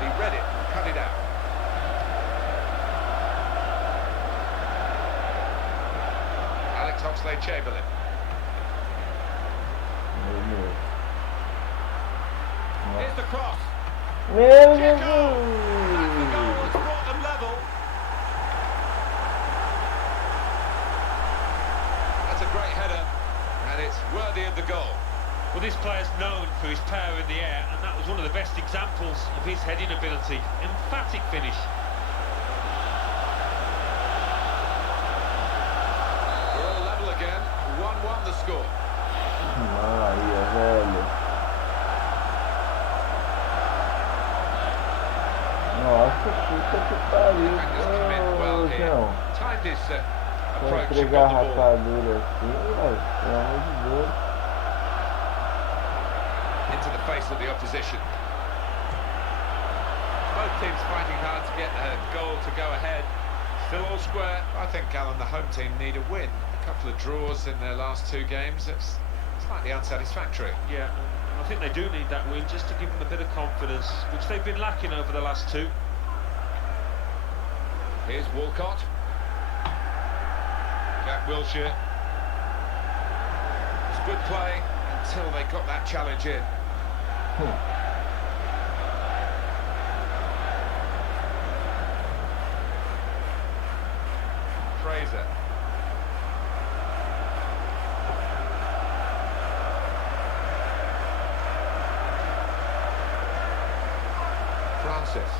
He read it, cut it out. Oxlade-Chamberlain. Here's the cross. That's the goal that's brought them level. That's a great header, and it's worthy of the goal. Well, this player's known for his power in the air, and that was one of the best examples of his heading ability. Emphatic finish. Again, 1-1 the score. Maria, velho. Nossa, puta que pariu. João. Vai entregar a rapadura assim, velho. Pelo amor de Deus. Into the face of the opposition. Both teams fighting hard to get a goal to go ahead. Still all square. I think, Alan, the home team need a win. A couple of draws in their last two games. It's slightly unsatisfactory. Yeah, and I think they do need that win just to give them a bit of confidence, which they've been lacking over the last two. Here's Walcott. Jack Wilshere. It's good play until they got that challenge in. Fraser. Francis.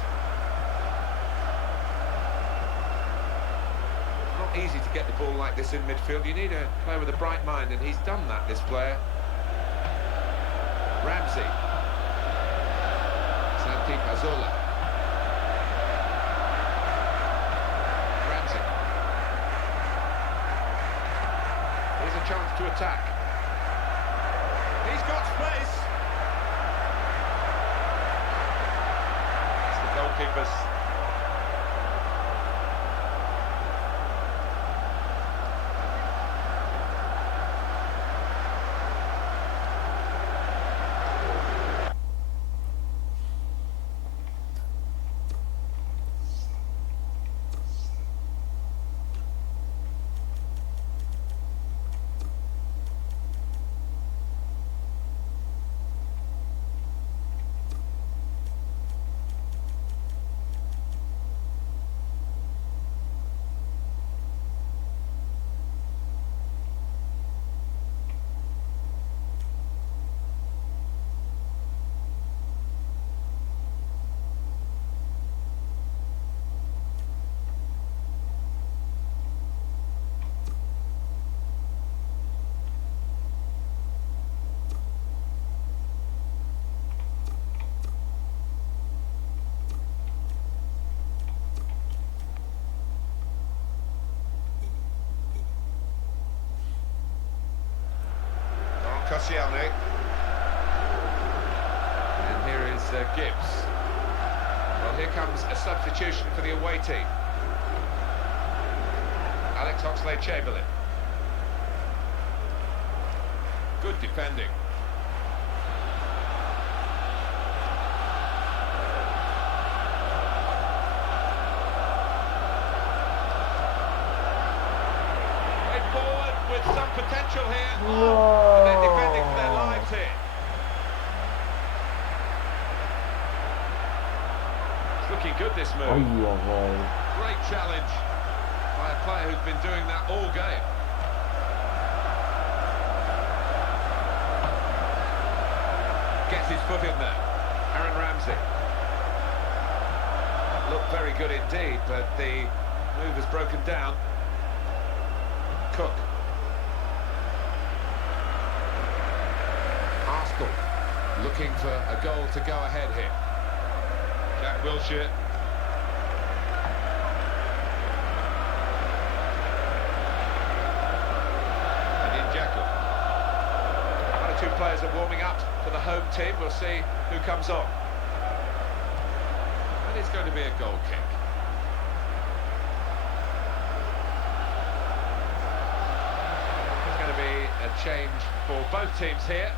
Not not easy to get the ball like this in midfield. You need a player with a bright mind, and he's done that, this player. Ramsey. Santi Cazorla. Ramsey. Here's a chance to attack. He's got space. It's the goalkeeper's. Koscielny. And here is Gibbs. Well, here comes a substitution for the away team. Alex Oxlade-Chamberlain. Good defending. With some potential here. Oh, and they're defending for their lives here. It's looking good, this move. Great challenge by a player who's been doing that all game. Gets his foot in there. Aaron Ramsey. Looked very good indeed, but the move has broken down. Cook. Looking for a goal to go ahead here. Jack Wilshere. And in Jacob. One or two players are warming up for the home team. We'll see who comes on. And it's going to be a goal kick. There's going to be a change for both teams here.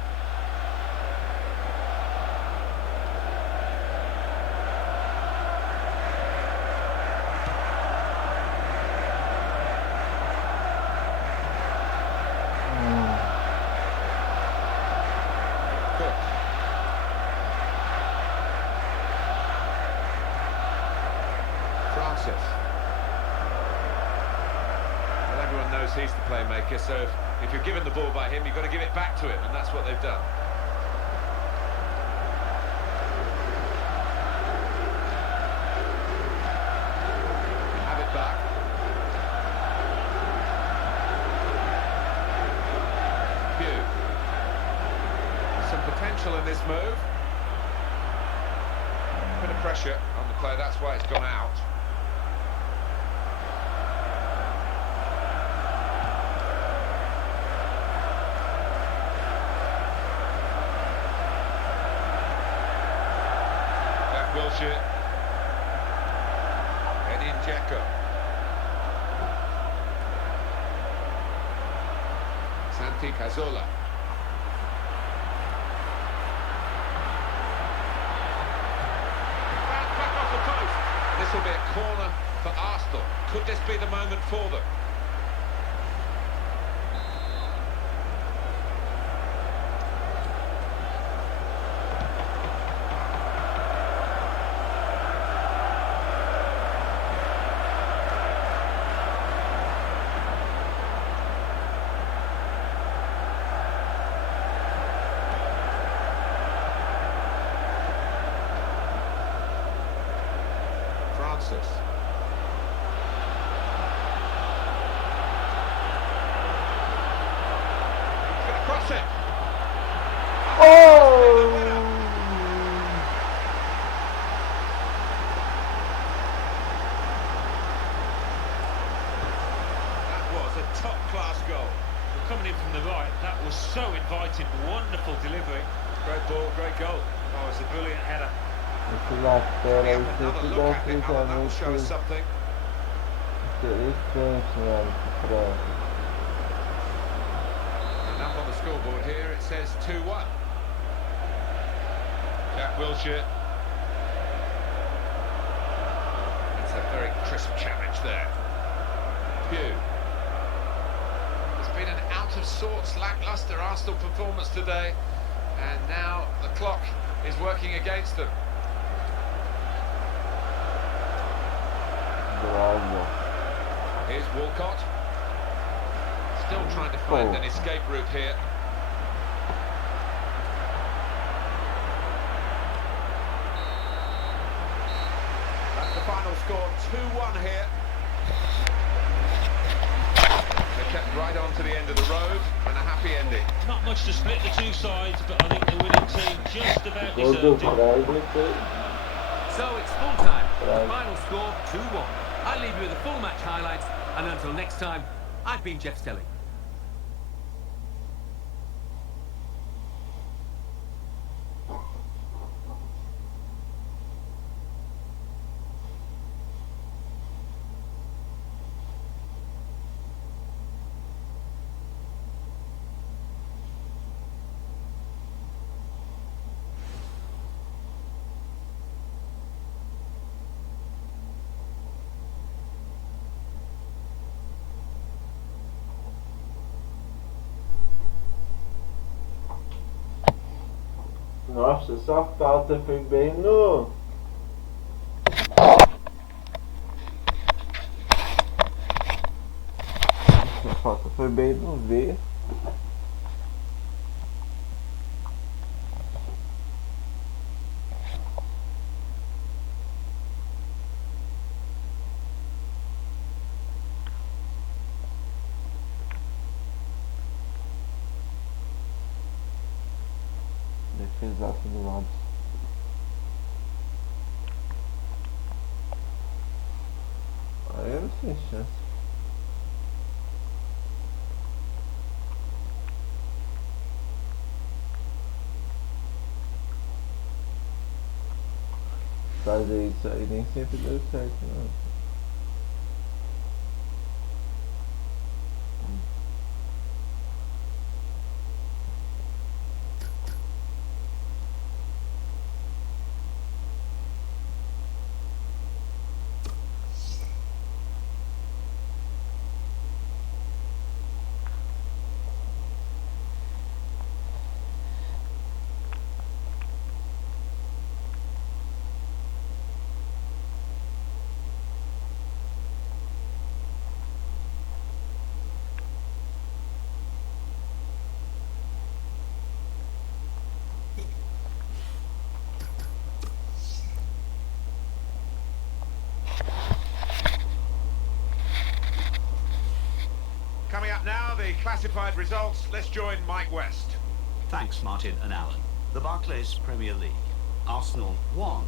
Well, everyone knows he's the playmaker, so if you're given the ball by him, you've got to give it back to him, and that's what they've done. Have it back. Hugh. Some potential in this move. Bit of pressure on the play, that's why it's gone out. Wilshere. Edin Dzeko. Santi Cazorla. Back off the post. This will be a corner for Arsenal. Could this be the moment for them? top-class goal. But coming in from the right, that was so inviting. Wonderful delivery. Great ball, great goal. Oh, it's a brilliant header. Esse lateral aí sempre dá um That will show us cruzamento something. interessante, mano, pra... And up on the scoreboard here it says 2-1. Jack Wilshere. That's a very crisp challenge there. Pugh. It's been an out of sorts, lacklustre Arsenal performance today, and now the clock is working against them. Droga. Here's Walcott. Still trying to find an escape route here. That's the final score, 2-1 here. They kept right on to the end of the road, and a happy ending. Not much to split the two sides, but I think the winning team just about Gol do deserved it. Primier. So it's full time. The final score 2-1. I'll leave you with the full match highlights, and until next time, I've been Jeff Stelling. Nossa, essa falta foi bem no... Essa falta foi bem no V. Defesaço do lado. Aí era sem chance. Fazer isso aí nem sempre deu certo, não. Coming up now, the classified results. Let's join Mike West. Thanks, Martin and Alan. The Barclays Premier League. Arsenal 1,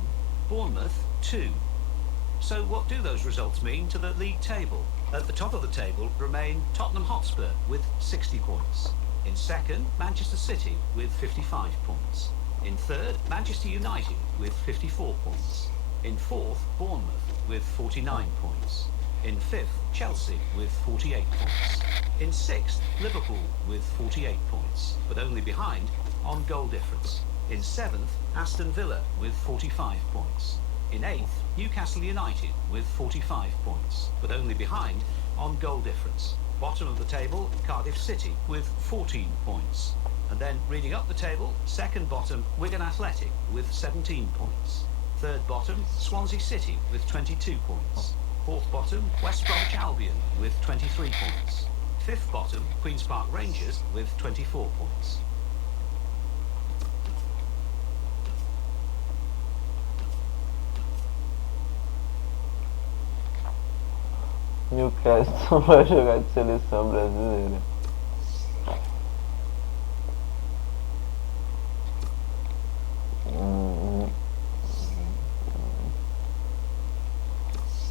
Bournemouth 2. So what do those results mean to the league table? At the top of the table remain Tottenham Hotspur with 60 points. In second, Manchester City with 55 points. In third, Manchester United with 54 points. In fourth, Bournemouth with 49 points. In fifth, Chelsea with 48 points. In sixth, Liverpool with 48 points, but only behind on goal difference. In seventh, Aston Villa with 45 points. In eighth, Newcastle United with 45 points, but only behind on goal difference. Bottom of the table, Cardiff City with 14 points. And then reading up the table, second bottom, Wigan Athletic with 17 points. Third bottom, Swansea City with 22 points. Fourth bottom, West Bromwich Albion with 23 points. Fifth bottom, Queen's Park Rangers with 24 points. Newcastle vai jogar de seleção brasileira.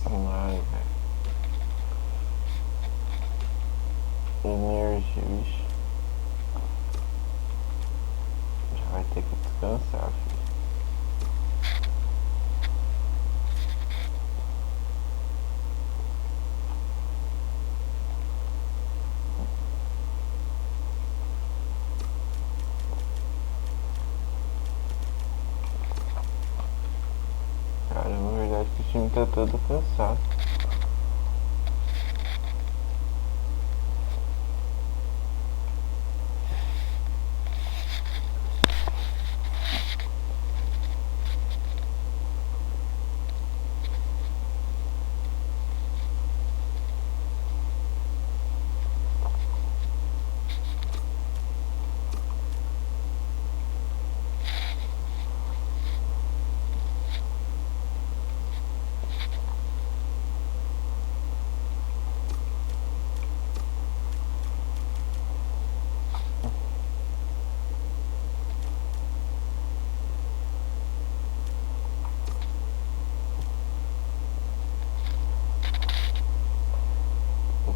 Ai, velho. time tá todo cansado.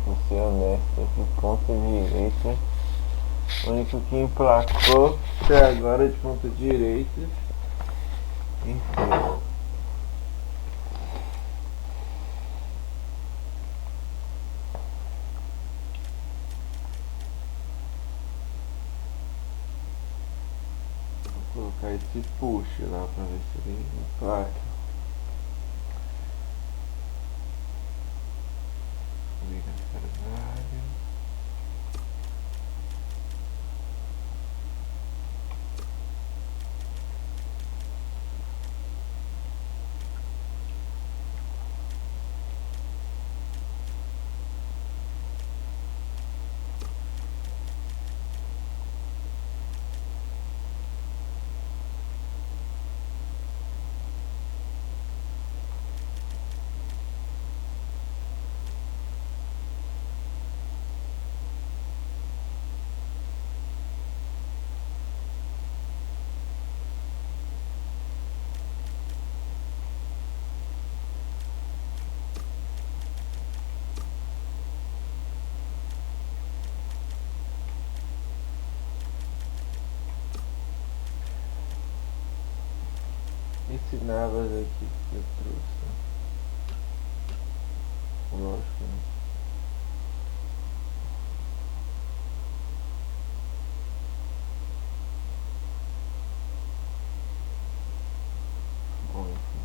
Vou ser honesto aqui, ponta direita. O único que emplacou até agora de ponta direita. Enfim. Vou colocar esse push lá pra ver se ele emplaca. Esse Navas aqui que eu trouxe. Lógico, né? Bom, enfim.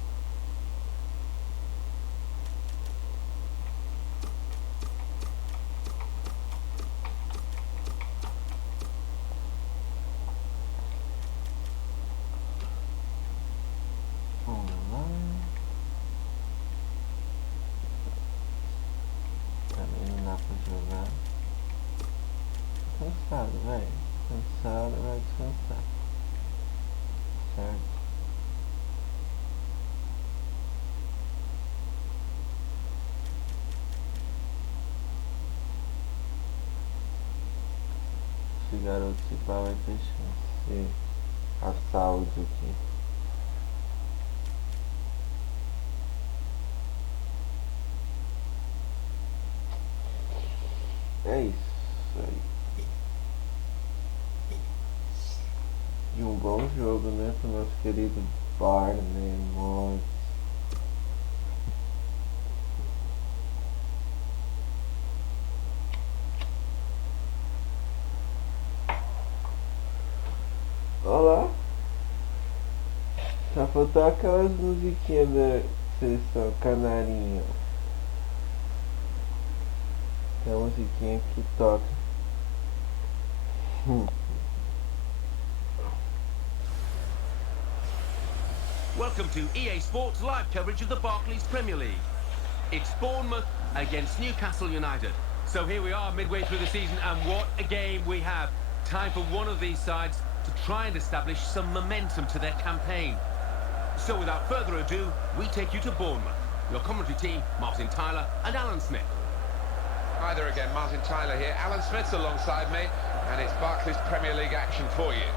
Jogar. Cansado, velho. Cansado, vai descansar. Certo? Esse garoto se pá vai ter chance. A saúde aqui. É isso aí. E um bom jogo, né, pro nosso querido Bournemouth. Olha lá. Só faltou aquelas musiquinhas da seleção canarinha. Tem a musiquinha que toca. Welcome to EA Sports live coverage of the Barclays Premier League. It's Bournemouth against Newcastle United. So here we are midway through the season, and what a game we have. Time for one of these sides to try and establish some momentum to their campaign. So without further ado, we take you to Bournemouth. Your commentary team, Martin Tyler and Alan Smith. Hi there again, Martin Tyler here. Alan Smith's alongside me, and it's Barclays Premier League action for you.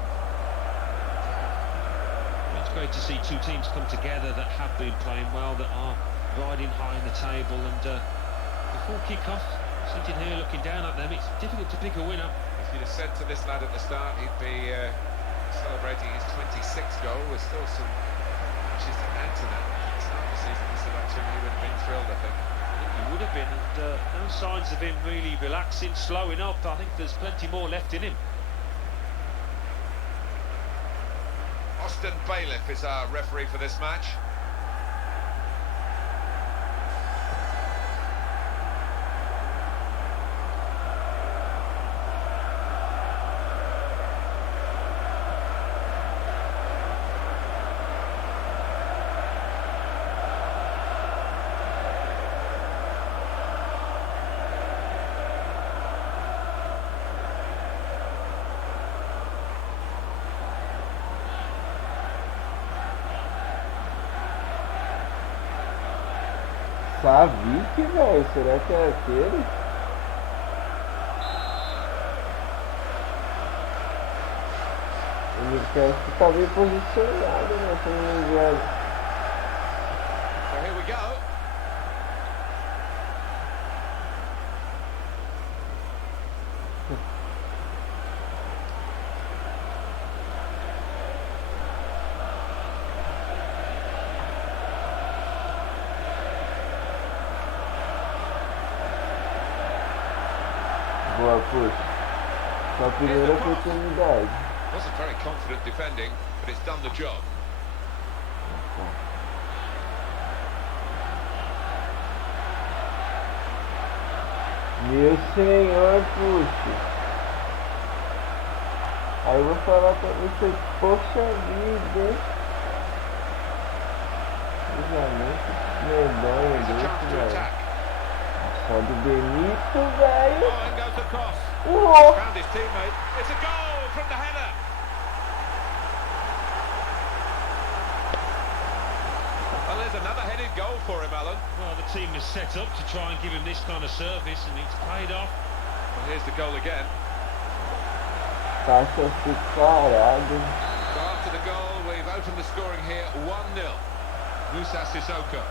It's great to see two teams come together that have been playing well, that are riding high in the table, and before kick-off, sitting here looking down at them, it's difficult to pick a winner. If you'd have said to this lad at the start he'd be celebrating his 26th goal, with still some matches to add to that. Start the season with selection, he would have been thrilled, I think. He would have been, and no signs of him really relaxing, slowing up. I think there's plenty more left in him. Austin Bailiff is our referee for this match. Savic, velho, será que é aquele? Ele quer que tá bem posicionado, né? Se não me engano. So here we go. Boa, puxa. Sua primeira oportunidade. Wasn't very confident defending, but it's done the job. Meu senhor, puxa. Aí eu vou falar pra você, poxa vida, hein? Cruzamento medonho Here's a desse, chance to velho. attack. Só do Benito, velho. Oh, and goes the cross. Uou. Found his teammate. It's a goal from the header. Well, there's another headed goal for him, Alan. Well, the team is set up to try and give him this kind of service, and it's paid off. Well, here's the goal again. Tá classificado. So after the goal, we've opened the scoring here 1-0. Musa Sissoko.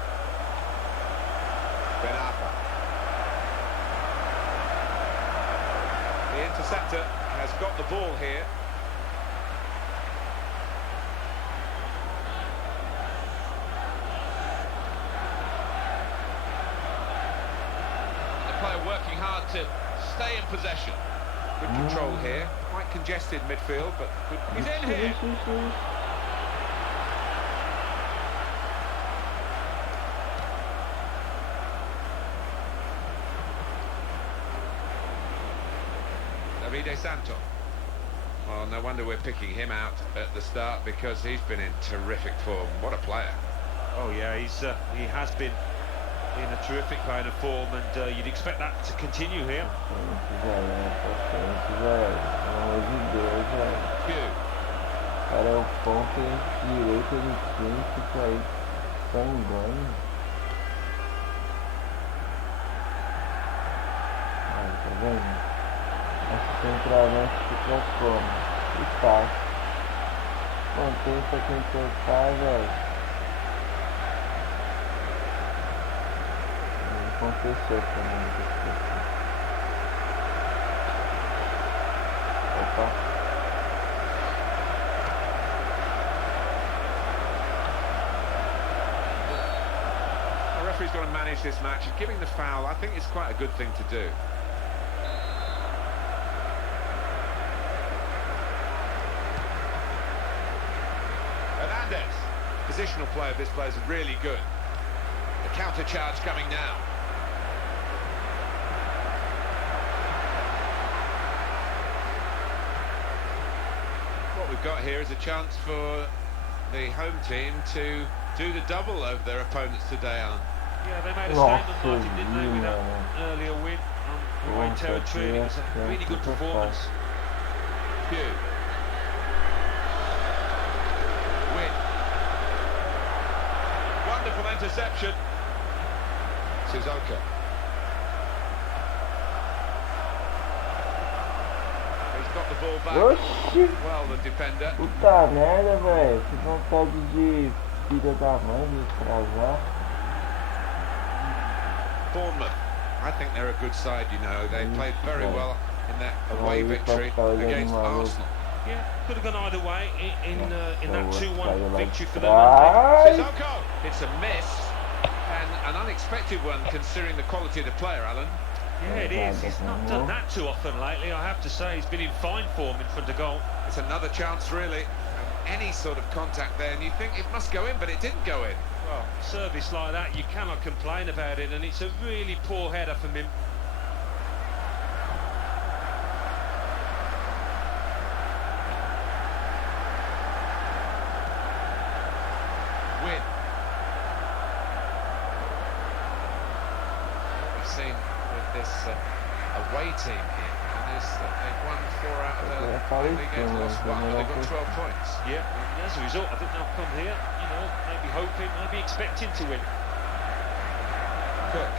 Benafa. The interceptor has got the ball here. The player working hard to stay in possession. Good control here. Quite congested midfield, but good. He's in here. Davide Santo. Well, no wonder we're picking him out at the start because he's been in terrific form. What a player. Oh yeah, he has been in a terrific kind of form, and you'd expect that to continue here. Hugh. Cara, é o ponto direito do time, fica aí sangrando. Aí, tá vendo? Esse centroavante fica como? E fácil. Contenta quem tocar, velho. Aconteceu também. Opa. The referee's got to manage this match, and giving the foul, I think, is quite a good thing to do. Hernandez. Positional play of this player is really good. The counter charge coming now. What we've got here is a chance for the home team to do the double over their opponents today, Alan. Yeah, they made a statement, Martin, didn't they, with that earlier win on away territory. It was a really good performance. Hugh. Win. Wonderful interception. Suzuka. He's got the ball back. Oxi! Well, the defender. Puta merda, velho. Que vontade de filha da mãe de estragar. Bournemouth. I think they're a good side, you know. They played very well in that away victory against Arsenal. Yeah, could have gone either way in that 2-1 victory for them. Sissoko. It's a miss. And an unexpected one, considering the quality of the player, Alan. Yeah, it is. He's not done that too often lately, I have to say. He's been in fine form in front of goal. It's another chance, really. Any sort of contact there, and you think it must go in, but it didn't go in. Well, service like that, you cannot complain about it, and it's a really poor header from him. Win. What we've seen with this away team here, and is that they've won 4 out of the 5 league games, lost 1, but they've got 12 points. Yeah, and as a result, I think they'll come here, you know, maybe hoping, maybe expecting to win. Cook.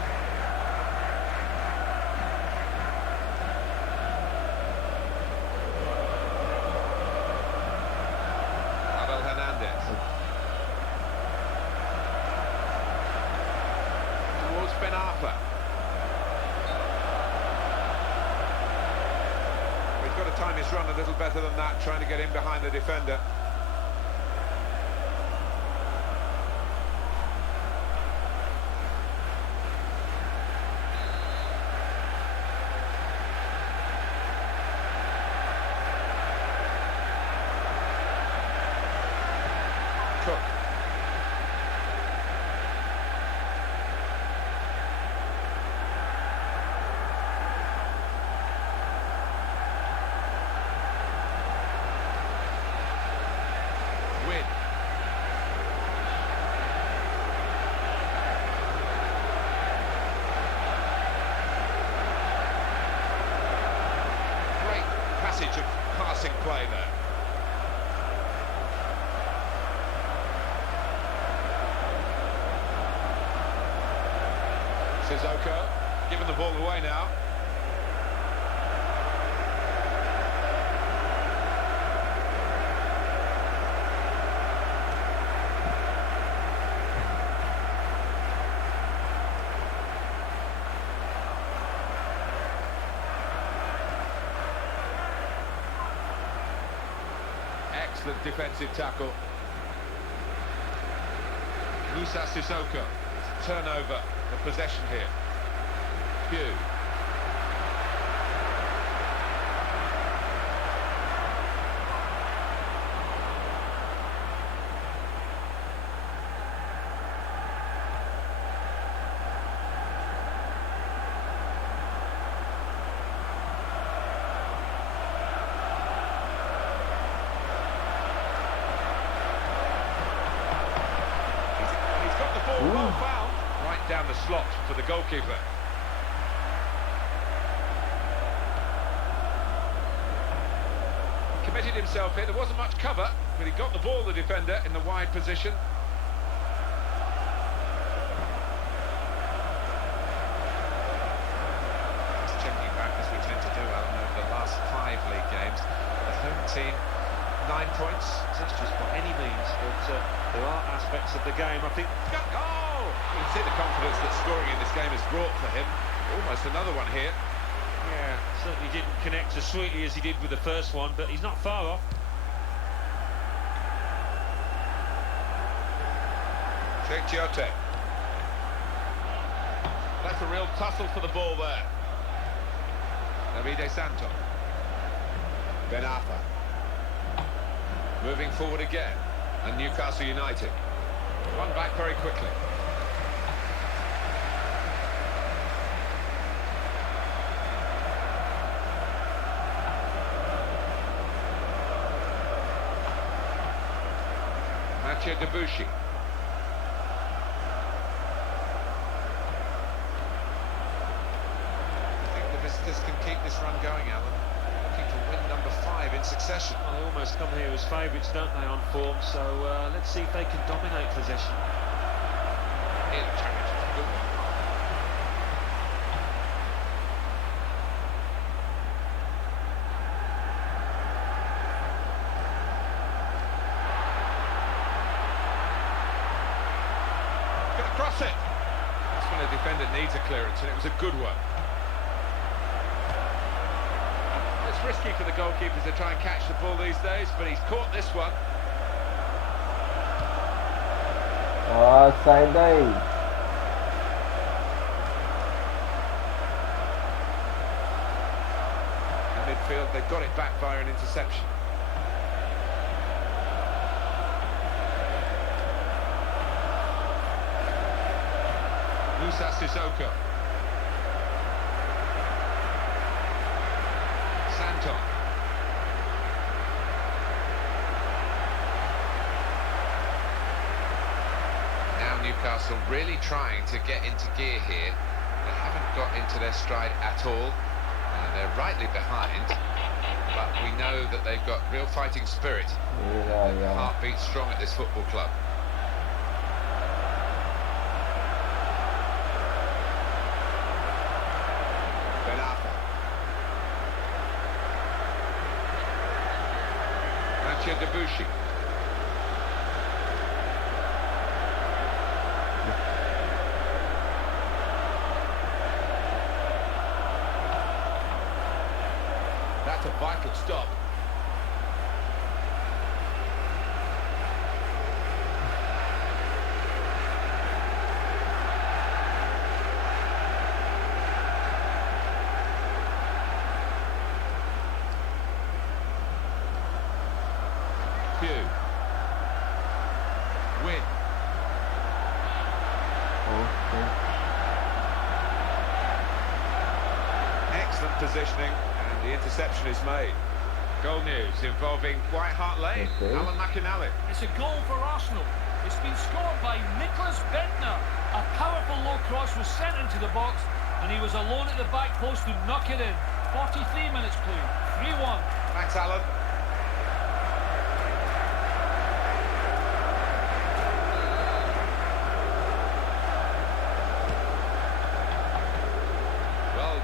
Abel Hernandez. Towards Ben Arfa. He's got to time his run a little better than that, trying to get in behind the defender. Cook. Win. Great passage of passing play there. Sissoko, giving the ball away now. Excellent defensive tackle. Musa Sissoko, turnover of possession here. Hugh. He's got the ball well found. Right down the slot for the goalkeeper. Committed himself in, there wasn't much cover, but he got the ball, the defender, in the wide position. Just checking back as we tend to do, Alan, over the last 5 league games. The home team, 9 points. That's just by any means, but there are aspects of the game, I think. Oh! You can see the confidence that scoring in this game has brought for him. Almost another one here. Yeah, certainly didn't connect as sweetly as he did with the first one, but he's not far off. Chiote. That's a real tussle for the ball there. Davide Santo. Ben Arfa. Moving forward again. And Newcastle United. One back very quickly. Mathieu Debuchy. I think the visitors can keep this run going, Alan. Looking for win number 5 in succession. Well, they almost come here as favourites, don't they, on form? So let's see if they can dominate possession. Good one. Gonna cross it. That's when a defender needs a clearance, and it was a good one. It's risky for the goalkeepers to try and catch the ball these days, but he's caught this one. Ó, sai daí. In midfield, they've got it back via an interception. Musa Sissoko. Santon. Now Newcastle really trying to get into gear here. They haven't got into their stride at all. They're rightly behind, but we know that they've got real fighting spirit. The heart beats strong at this football club. Debussy. That's a vital stop. Win. Excellent positioning, and the interception is made. Goal news involving White Hart Lane, Alan McInally. It's a goal for Arsenal. It's been scored by Nicholas Bentner. A powerful low cross was sent into the box, and he was alone at the back post to knock it in. 43 minutes played, 3-1. Thanks, Alan.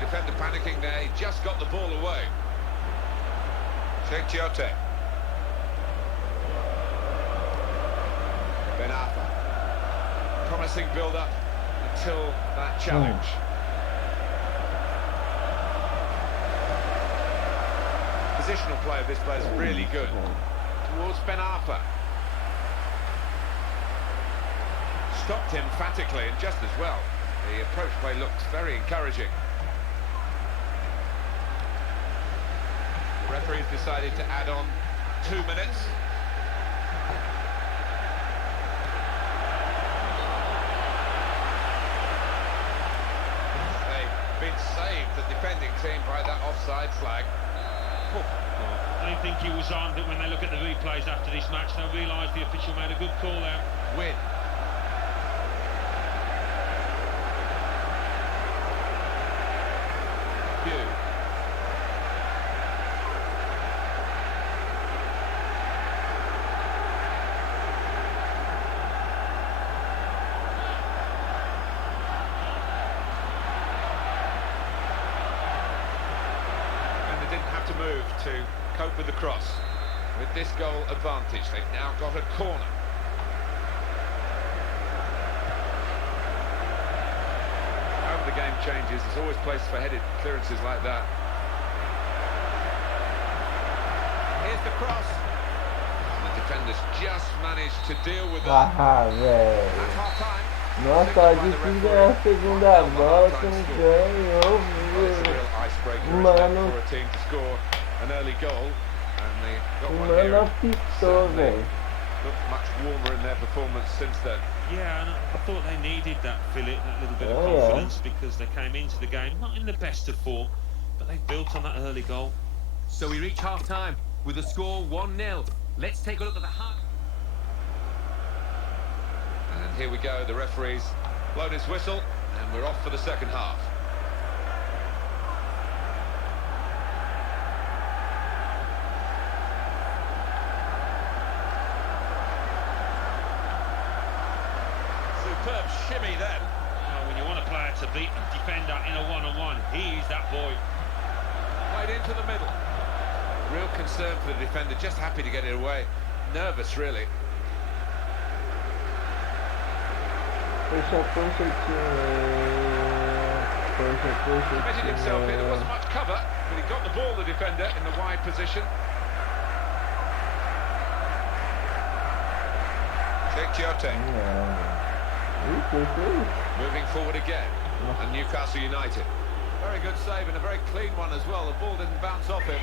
Defender panicking there, he just got the ball away. Cheia. Ben Arfa. Promising build-up until that challenge. Positional play of this player is really good. Towards Ben Arfa. Stopped emphatically and just as well. The approach play looked very encouraging. The referee's decided to add on 2 minutes. They've been saved, the defending team, by that offside flag. I think he was on, but when they look at the replays after this match, they'll realise the official made a good call out. Win. To move to cope with the cross. With this goal advantage, they've now got a corner. However the game changes, there's always place for headed clearances like that. Here's the cross. And the defenders just managed to deal with that. At half time. Nossa, difícil ganhar a segunda bola que não ganhou, mano. Mano, apitou, velho. Looked much warmer in their performance since then. Yeah, and I thought they needed that fillip, that little bit of confidence, because they came into the game not in the best of form, but they built on that early goal. So we reach half-time with the score 1-0. Let's take a look at the heart. And here we go, the referee's blown his whistle, and we're off for the second half. Superb shimmy then. Well, when you want a player to beat a defender in a one-on-one, he's that boy. Played into the middle. Real concern for the defender, just happy to get it away. Nervous, really. Committed himself in, there wasn't much cover, but he got the ball, the defender, in the wide position. Cheia. Moving forward again, and Newcastle United. Very good save and a very clean one as well, the ball didn't bounce off him.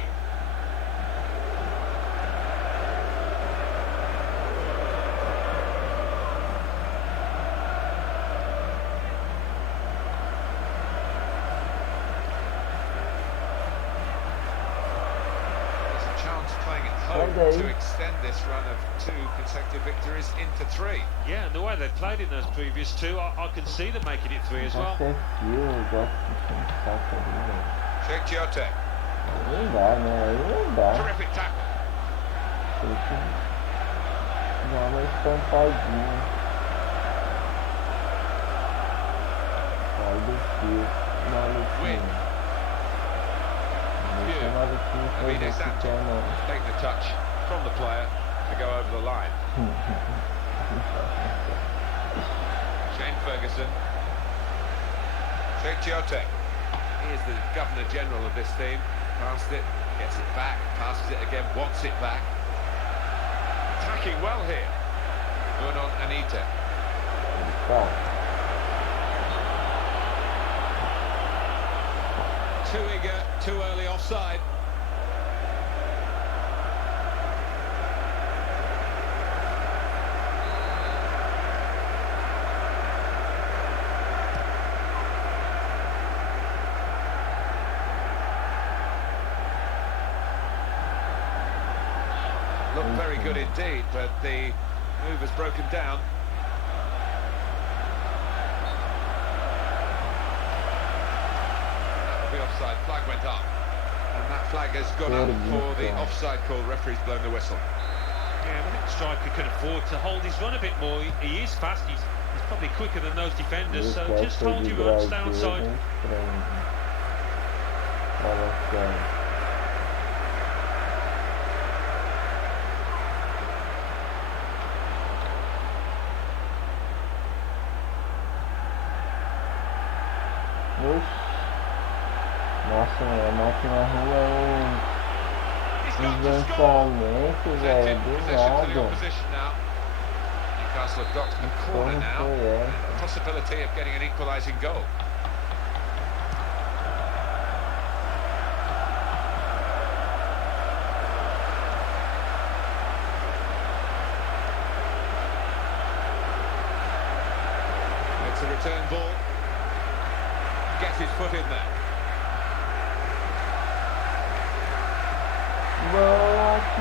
To extend this run of 2 consecutive victories into 3. Yeah, and the way they've played in those previous 2, I can see them making it 3 as well. Cheia. Não dá, né? Aí não dá. Terrific tackle. Tem que dar uma espantadinha. Sai do fio. Maluquinho. Taking the touch from the player, to go over the line. Shane Ferguson. Chiote. He is the Governor General of this team. Passed it, gets it back, passes it again, wants it back. Attacking well here. Bruno Anita. Too eager, too early offside. Looked very good indeed, but the move has broken down. The offside flag went up, and that flag has gone up for the offside call. Referee's blown the whistle. Yeah, I think the striker can afford to hold his run a bit more. He is fast, he's probably quicker than those defenders, so just hold your run, stay outside. Nossa, a máquina rua é um lançamento, velho, do nada. Newcastle have got to the corner now. A possibility of getting an equalising goal. It's a return ball. Gets his foot in there. He's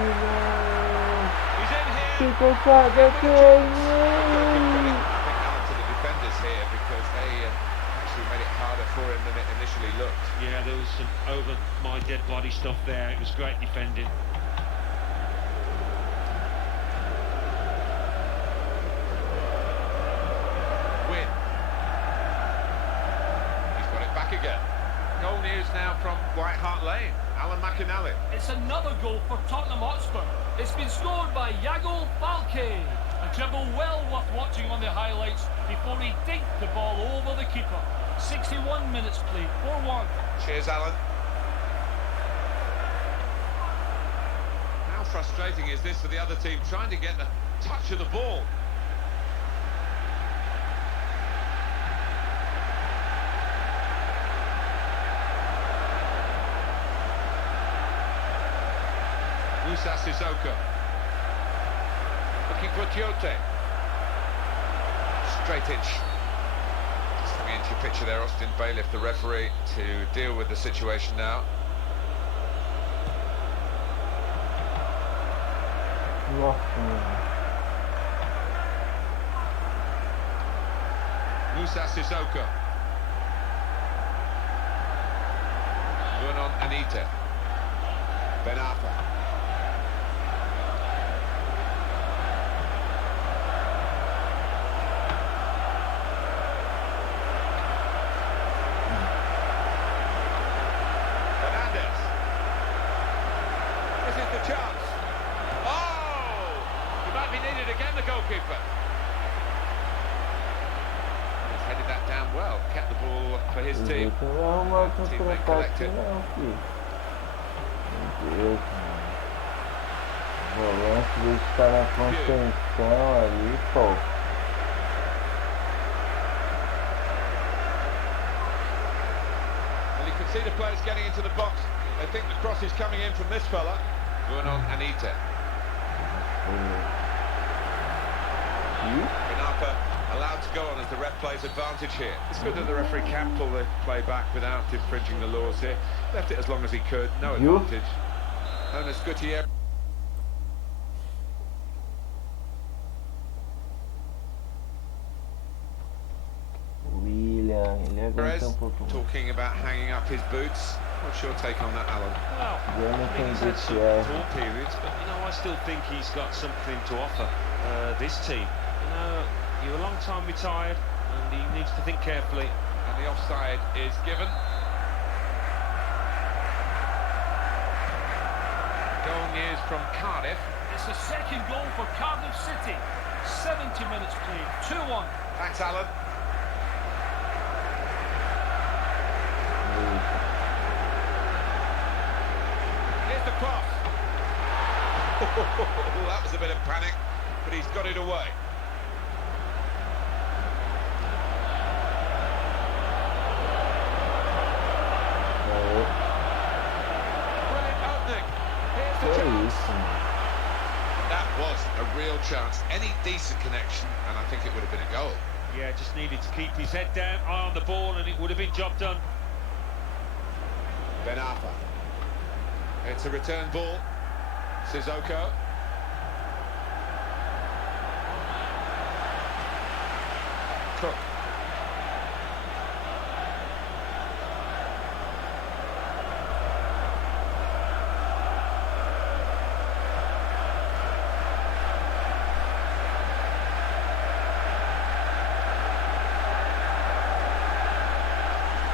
in here. Que coçada que to the defenders here because they actually made it harder for him than it initially looked. Yeah, there was some over my dead body stuff there. It was great defending. Win. He's got it back again. Goal news now from White Hart Lane. Alan McInally. It's another goal for Tottenham Hotspur. It's been scored by Yago Falke. A dribble well worth watching on the highlights before he dinked the ball over the keeper. 61 minutes played, 4-1. Cheers, Alan. How frustrating is this for the other team trying to get the touch of the ball? Musa Sissoko. Looking for Chiote. Straight inch. Just coming into your picture there, Austin Bailiff, the referee, to deal with the situation now. Musa Sissoko. Bruno Anita. Benapa. Chance. Oh! He might be needed again, the goalkeeper. He's headed that down well, kept the ball for his team. Teammate collected. O volante está na contenção ali, pô. Well, you can see the players getting into the box. They think the cross is coming in from this fella. Bruno Anita. Benapa allowed to go on as the ref plays advantage here. It's good that the referee can pull the play back without infringing the laws here. Left it as long as he could, no advantage. Jonas Gutierrez. Talking about hanging up his boots. What's your take on that, Alan? Well, I mean, he's had some poor periods, but you know, I still think he's got something to offer this team. You know, you're a long time retired, and he needs to think carefully. And the offside is given. Goal news from Cardiff. It's the second goal for Cardiff City. 70 minutes played. 2-1. Thanks, Alan. Here's the cross. That was a bit of panic, but he's got it away. Brilliant opening. Here's the chance. That was a real chance. Any decent connection, and I think it would have been a goal. Yeah, just needed to keep his head down, eye on the ball, and it would have been job done. Benafa. It's a return ball. Sissoko. Cook.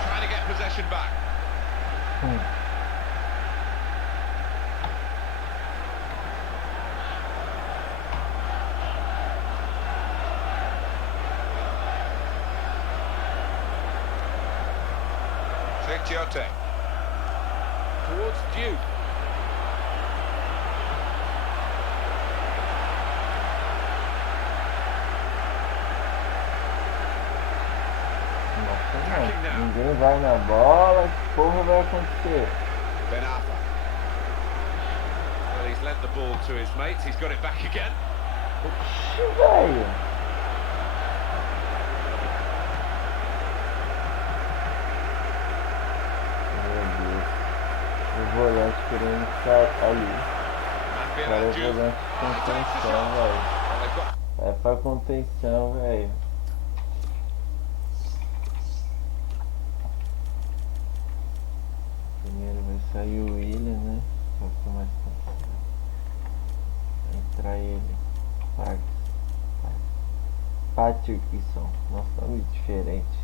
Trying to get possession back. Towards Duke. Nossa, ninguém vai na bola, que porra vai acontecer? Benafa. Well, he's lent the ball to his mates, he's got it back again. Oxi, velho. O volante querendo ficar ali. Cara, o volante com contenção, velho. É pra contenção, velho. Primeiro vai sair o William, né? Pra ficar mais fácil. Vai entrar ele. Patterson. Nossa, nome diferente.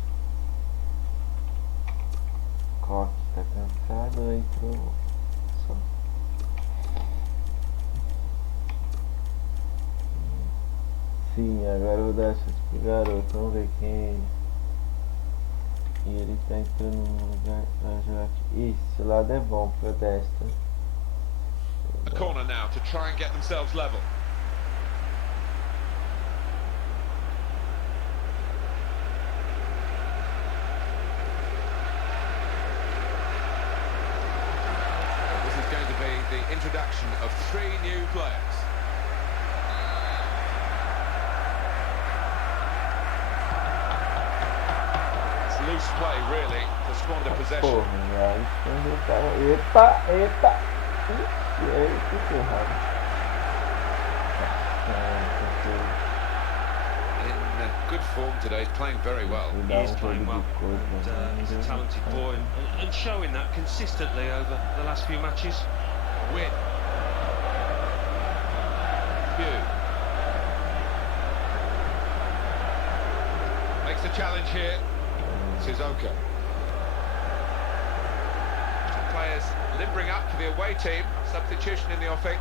Coque tá cansado, entrou só. Sim, agora eu vou dar a chance pro garoto, vamos ver quem é ele. E ele tá entrando no lugar pra jogar aqui. Esse lado é bom pra destra. A corner now to try and get themselves level. The introduction of 3 new players. It's loose play, really, to squander possession. Porra, epa! Que errado. In good form today, he's playing very well. He is playing well, and he's a talented boy, and showing that consistently over the last few matches. Win. Hugh. Makes the challenge here. Sissoko. Players limbering up for the away team. Substitution in the offing.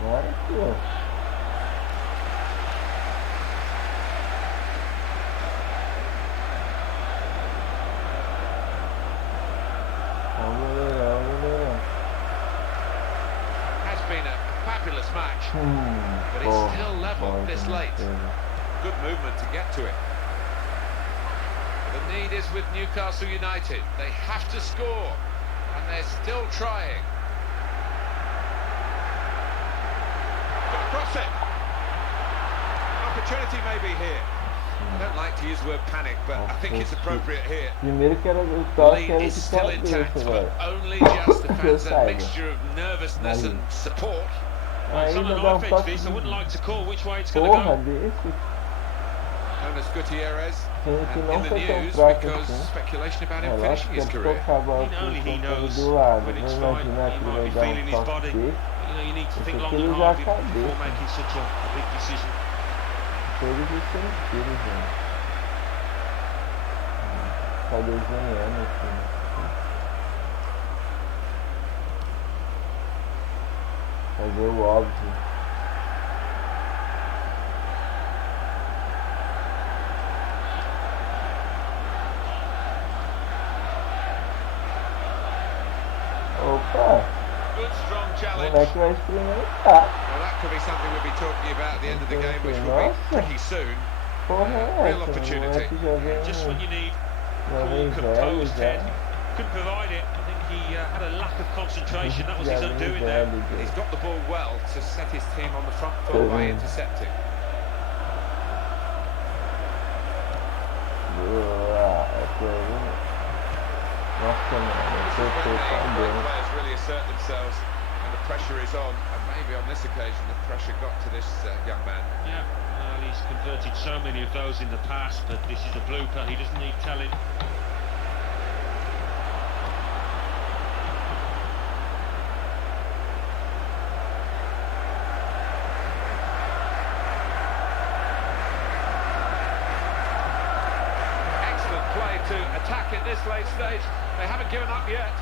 Agora aqui, ó. Has been a fabulous match, but it's still level this late. Good movement to get to it. The need is with Newcastle United. They have to score, and they're still trying. Got across it. An opportunity maybe here. I don't like to use the word panic, but I think it's appropriate here. Primeiro que era o The toque lead era is de still intact, cabeça, but velho. only just the fans, a mixture of nervousness and support. Well, it's on an Ainda dá offense, toque this. I wouldn't like to call which way it's de going to porra go. desse. Known as Gutierrez, Sendo que and não in the foi tão news fraco because assim. speculation about him Relaxa finishing que his ele career. tocar a bola Only he knows do lado. when Vou it's fine. imaginar He que ele might vai be dar feeling his toque body. desse. You know, you need to think long Ele and já hard acabou. before making such a big decision. Todos os sentidos, velho. Tá desenhando aqui, né? Fazer o óbvio. Opa! Good strong O challenge. moleque vai experimentar. Well, that could be something we'll be talking about at the end of the game, which will be pretty soon. Porra é Real essa? O opportunity. moleque já vem, Just when you need já cool, vem velho composed já. head, couldn't provide it. I think he had a lack of concentration. That was Já his vem undoing there. velho já. He's got the ball well to set his team on the front foot by intercepting. Nossa, mano, This is when tá the bem. players really assert themselves and the pressure is on, and maybe on this occasion the pressure got to this young man. Yeah, well, he's converted so many of those in the past, but this is a blooper. He doesn't need telling. Excellent play to attack at this late stage. They haven't given up yet.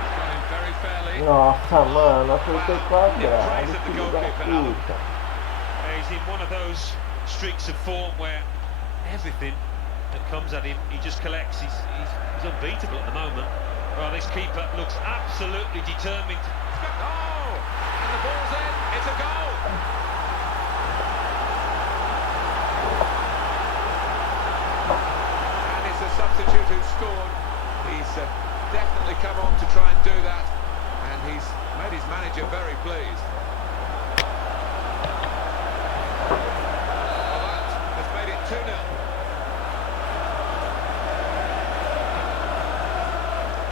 He's got him very fairly. Nossa, mano, acertei Praise quadrado, of the filho da goalkeeper, Alan. puta. He's in one of those streaks of form where everything that comes at him, he just collects. He's unbeatable at the moment. Well, this keeper looks absolutely determined. Oh! And the ball's in. It's a goal. And it's a substitute who scored. He's definitely come on to try and do that. And he's made his manager very pleased. Well, that has made it 2-0.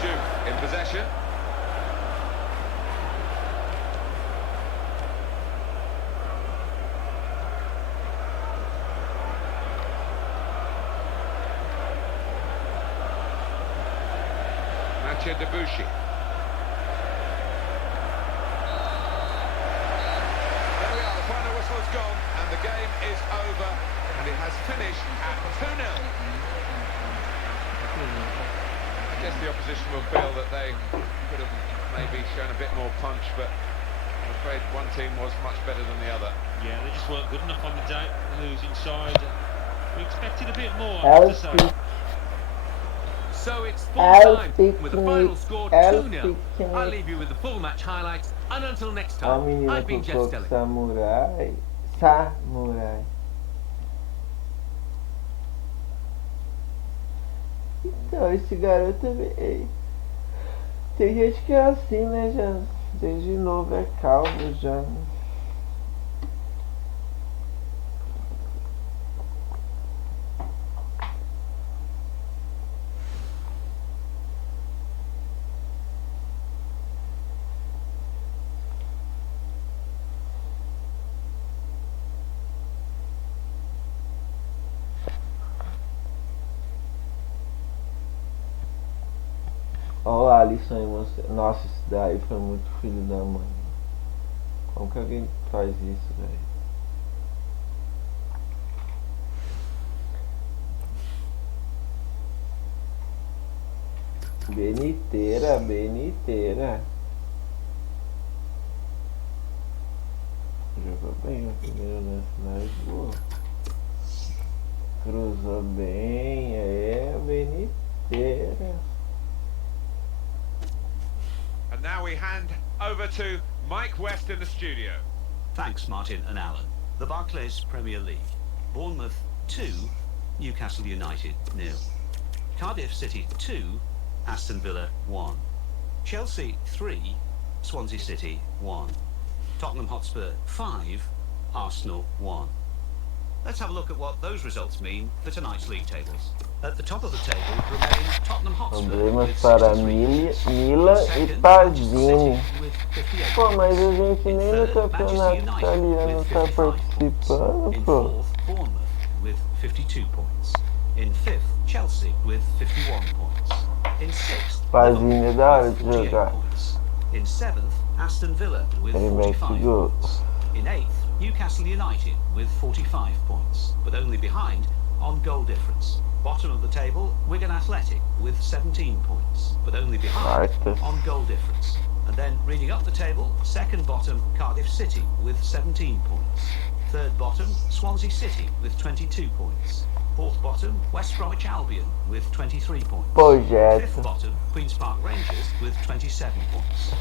Duke in possession. Debussy. There we are, the final whistle has gone and the game is over and it has finished at 2-0. I guess the opposition will feel that they could have maybe shown a bit more punch, but I'm afraid one team was much better than the other. Yeah, they just weren't good enough on the day, losing side. We expected a bit more, I have to say. So it's full time with the final score 2-0. I'll leave you with the full match highlights, and until next A time, menina I've been com Jeff toque Stelling. samurai. Samurai. Então, esse garoto também. Tem gente que é assim, né? Já desde novo é calmo já. Ó, o Alisson emocionado. Nossa, isso daí foi muito filho da mãe. Como que alguém faz isso, velho? Beniteira, Beniteira. Jogou bem o primeiro lance, mas boa. Cruzou bem, Beniteira. And now we hand over to Mike West in the studio. Thanks, Martin and Alan. The Barclays Premier League. Bournemouth 2, Newcastle United 0. Cardiff City 2, Aston Villa 1. Chelsea 3, Swansea City 1. Tottenham Hotspur 5, Arsenal 1. Let's have a look at what those results mean for tonight's league tables. At the top of the table remain Tottenham Hotspur Problemas with para 63. Milan e Second, Pazini. Manchester City with 58 Pô, mas a points. gente In nem no third, campeonato Manchester italiano United tá with 55 points. participando, In pô. fourth, Bournemouth with 52 points. In fifth, Chelsea with 51 points. In sixth, Pazini é Liverpool da hora with de 48 jogar. points. In seventh, Aston Villa with Ele mete 45 gol. points. In eighth, Newcastle United with 45 points. But only behind on goal difference. Bottom of the table, Wigan Athletic with 17 points, but only behind on goal difference. And then reading up the table, second bottom, Cardiff City with 17 points. Third bottom, Swansea City with 22 points. Fourth bottom, West Bromwich Albion with 23 points. Fifth bottom, Queen's Park Rangers with 27 points.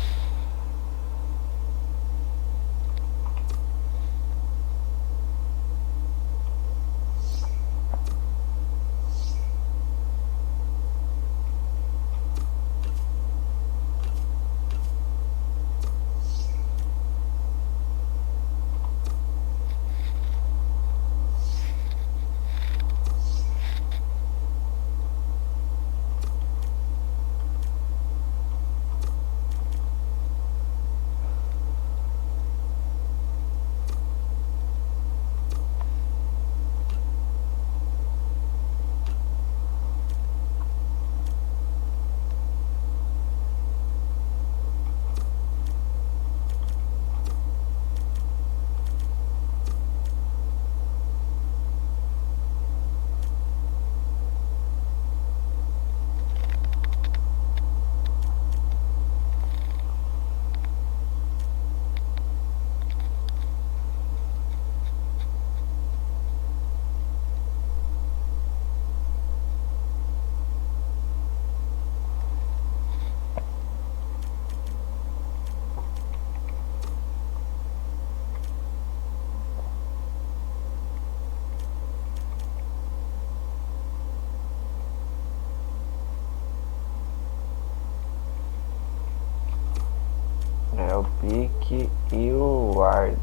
É o pique e o ward.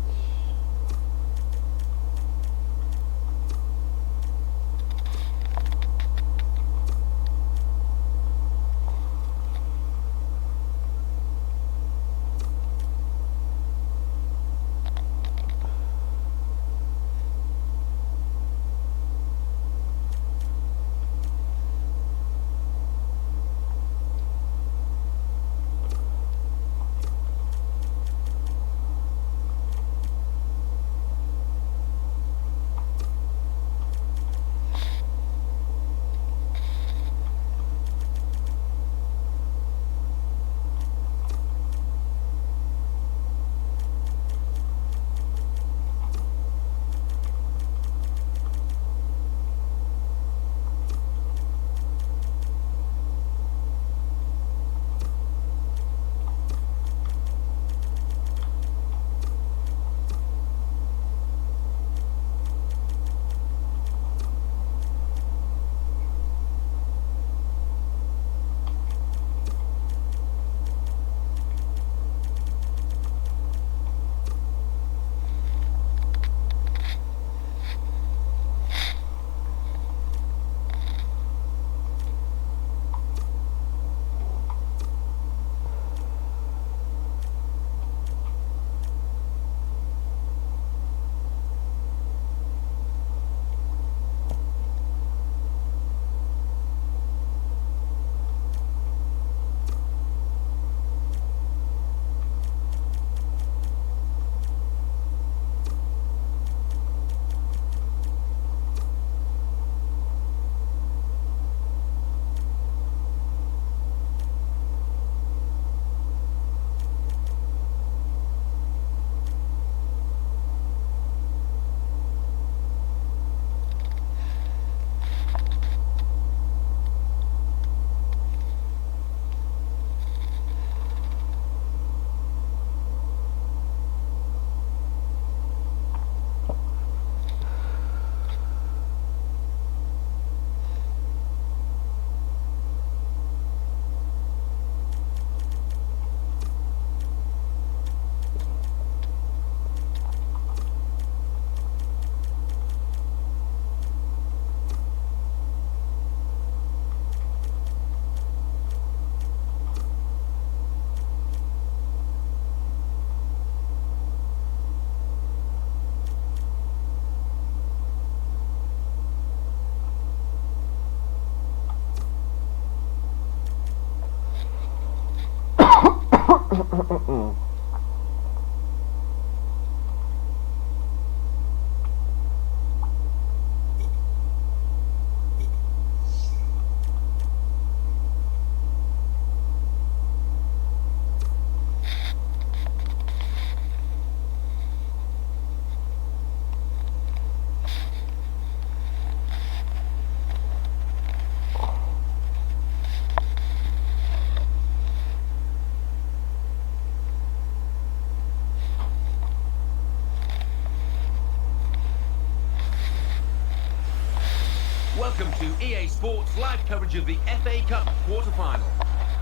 Welcome to EA Sports live coverage of the FA Cup quarter-final.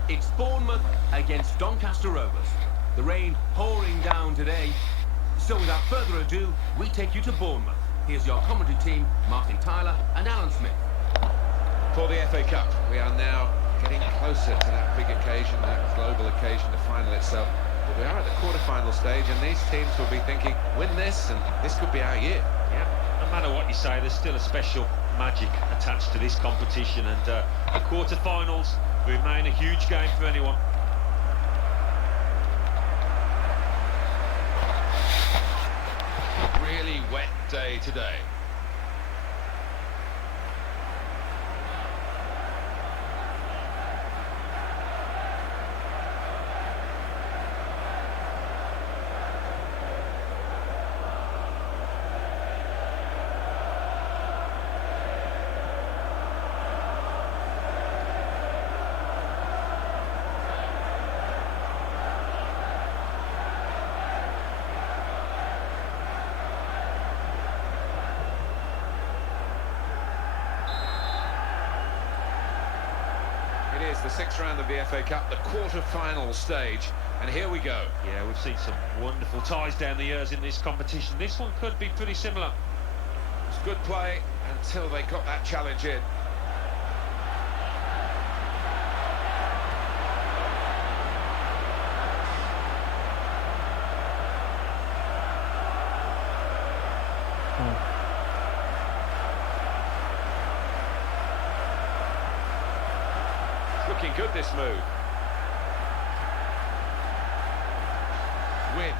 It's Bournemouth against Doncaster Rovers. The rain pouring down today. So without further ado, we take you to Bournemouth. Here's your commentary team, Martin Tyler and Alan Smith. For the FA Cup, we are now getting closer to that big occasion, that global occasion, the final itself. But we are at the quarter-final stage, and these teams will be thinking, win this, and this could be our year. Yeah, no matter what you say, there's still a special magic attached to this competition, and the quarter-finals remain a huge game for anyone. Really wet day today. It is the sixth round of the FA Cup, the quarter-final stage, and here we go. Yeah, we've seen some wonderful ties down the years in this competition. This one could be pretty similar. It's good play until they got that challenge in. Looking good, this move. Win.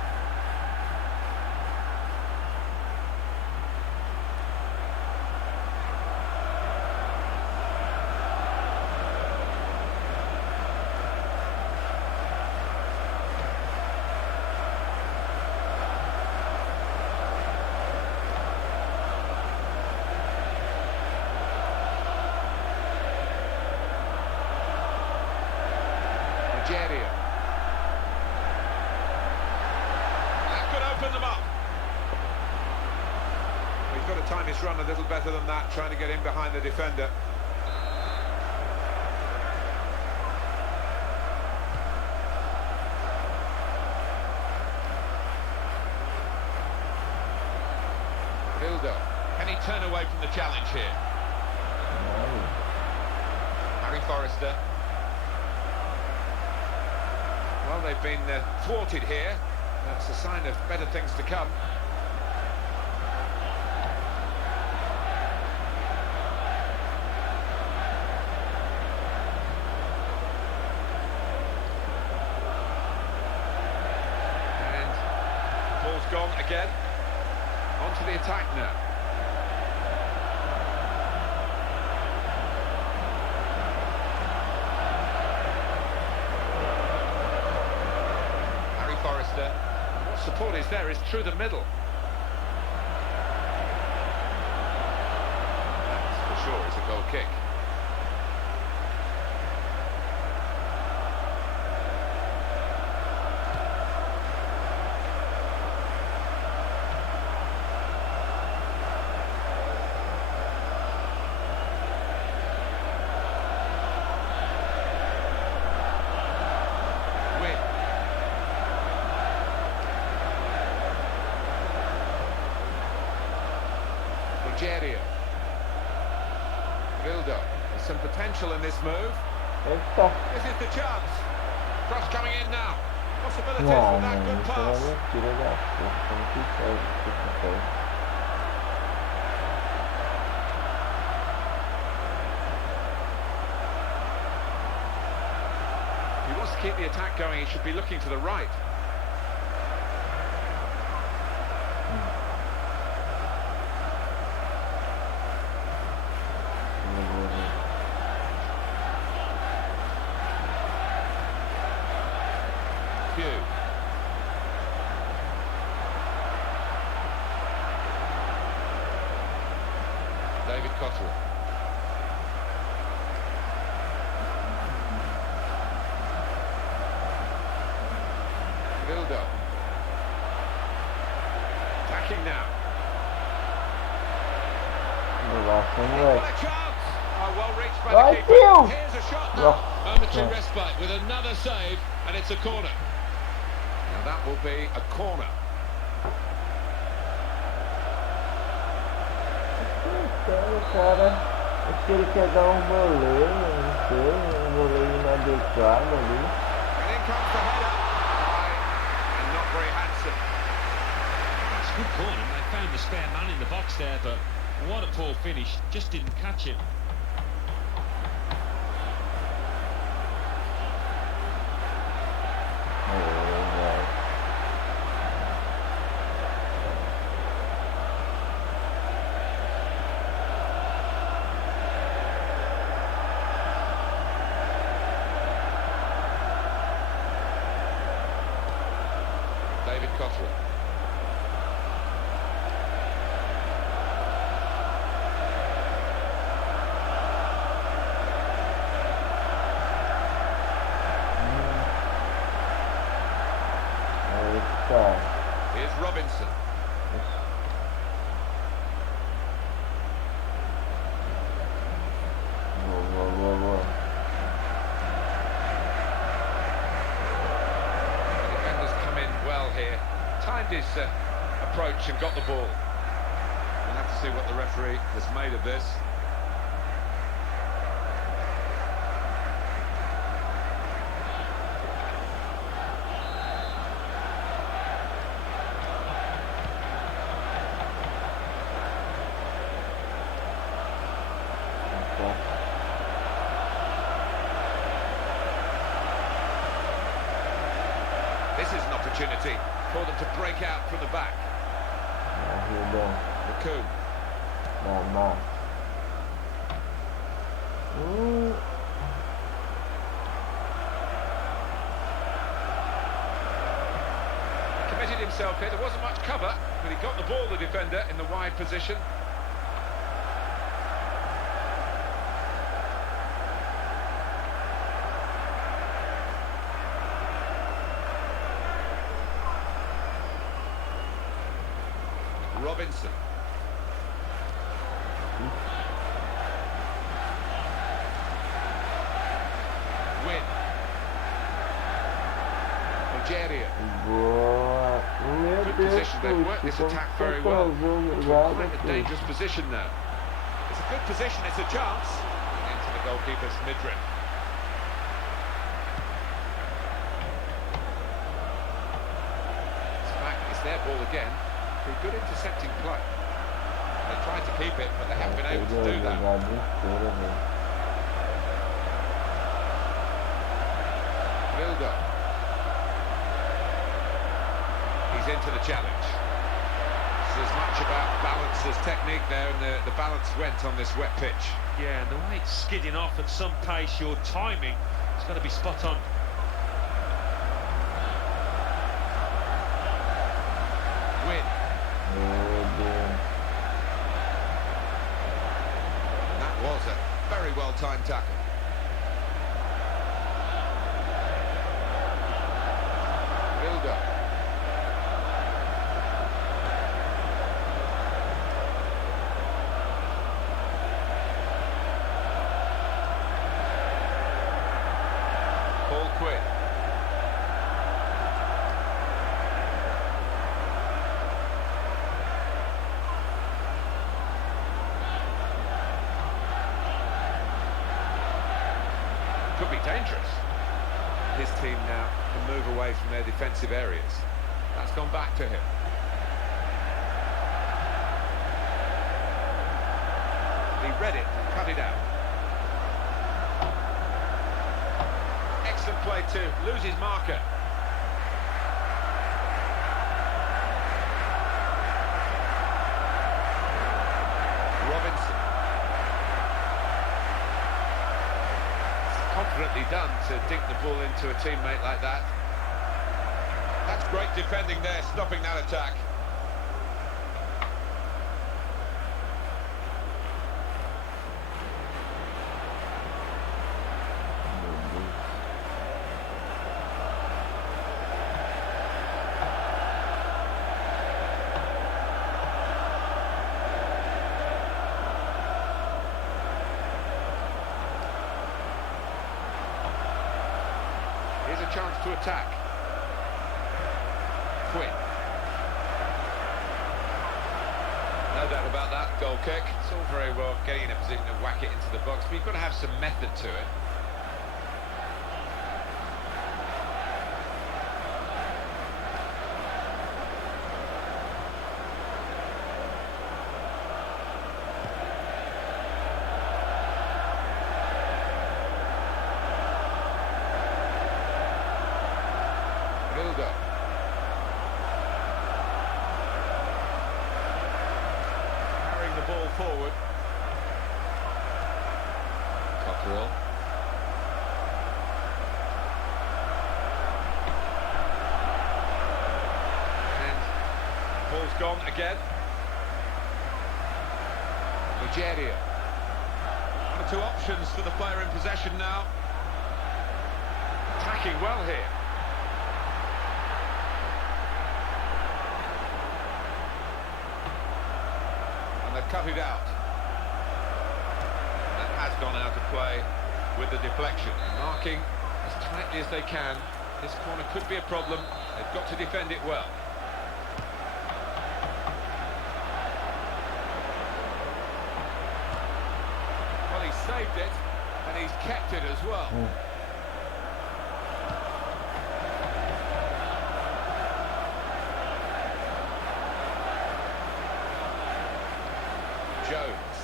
That could open them up. He's got to time his run a little better than that, trying to get in behind the defender. Hilda, can he turn away from the challenge here? Harry Forrester. Well, they've been thwarted here. That's a sign of better things to come. And the ball's gone again. On to the attack now. Forrester. What support is there is through the middle. That's for sure is a goal kick. Vildo, there's some potential in this move. This is the chance. Cross coming in now. Possibilities for that good pass. If he wants to keep the attack going, he should be looking to the right. David Cotterill. Vildo. Attacking now. What a chance! Oh, well reached by Vai, the keeper. Phil! Here's a shot now. Nossa. Momentary respite with another save, and it's a corner. Now that will be a corner. Então, cara, acho que ele quer dar um voleio, não sei, um voleio inadequado ali. And in comes the header. High and not very handsome. It's a good corner. They found the spare man in the box there, but what a poor finish. Just didn't catch it. David Cotterill. Tá. Here's Robinson. Boa. The defenders come in well here. Timed his approach and got the ball. We'll have to see what the referee has made of this. This is an opportunity for them to break out from the back. McCoon. Mas. Committed himself here. There wasn't much cover, but he got the ball, the defender, in the wide position. Robinson. Win. Algeria. Boa. Meu Good Deus, position. They've worked this attack very well. Quite a dangerous position now. It's a good position. It's a chance. Into the goalkeeper's midriff. It's back. It's their ball again. Through good intercepting play. They tried to keep it, but they haven't been able to do that. Wilder. He's into the challenge. There's as much about balance as technique there, and the balance went on this wet pitch. Yeah, and the way it's skidding off at some pace, your timing, it's got to be spot on. Win. That was a very well-timed tackle. Wilder. Paul Quinn. Could be dangerous. His team now can move away from their defensive areas. That's gone back to him. He read it, cut it out. Excellent play too, loses marker. Robinson. Confidently done to dink the ball into a teammate like that. That's great defending there, stopping that attack. chance to attack. Quinn. No doubt about that goal kick. It's all very well getting in a position to whack it into the box, but you've got to have some method to it. Carrying the ball forward. Cockerell. And ball's gone again. Nigeria. One or two options for the player in possession now. Attacking well here. They've cut it out. That has gone out of play with the deflection. Marking as tightly as they can. This corner could be a problem. They've got to defend it well. Well, he's saved it, and he's kept it as well. Jones.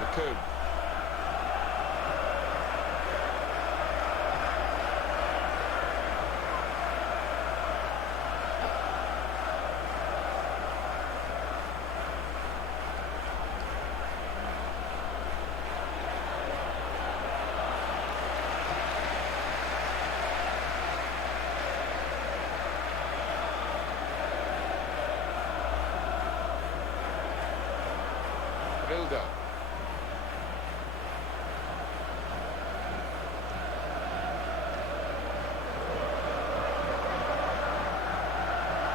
McComb. Bildo.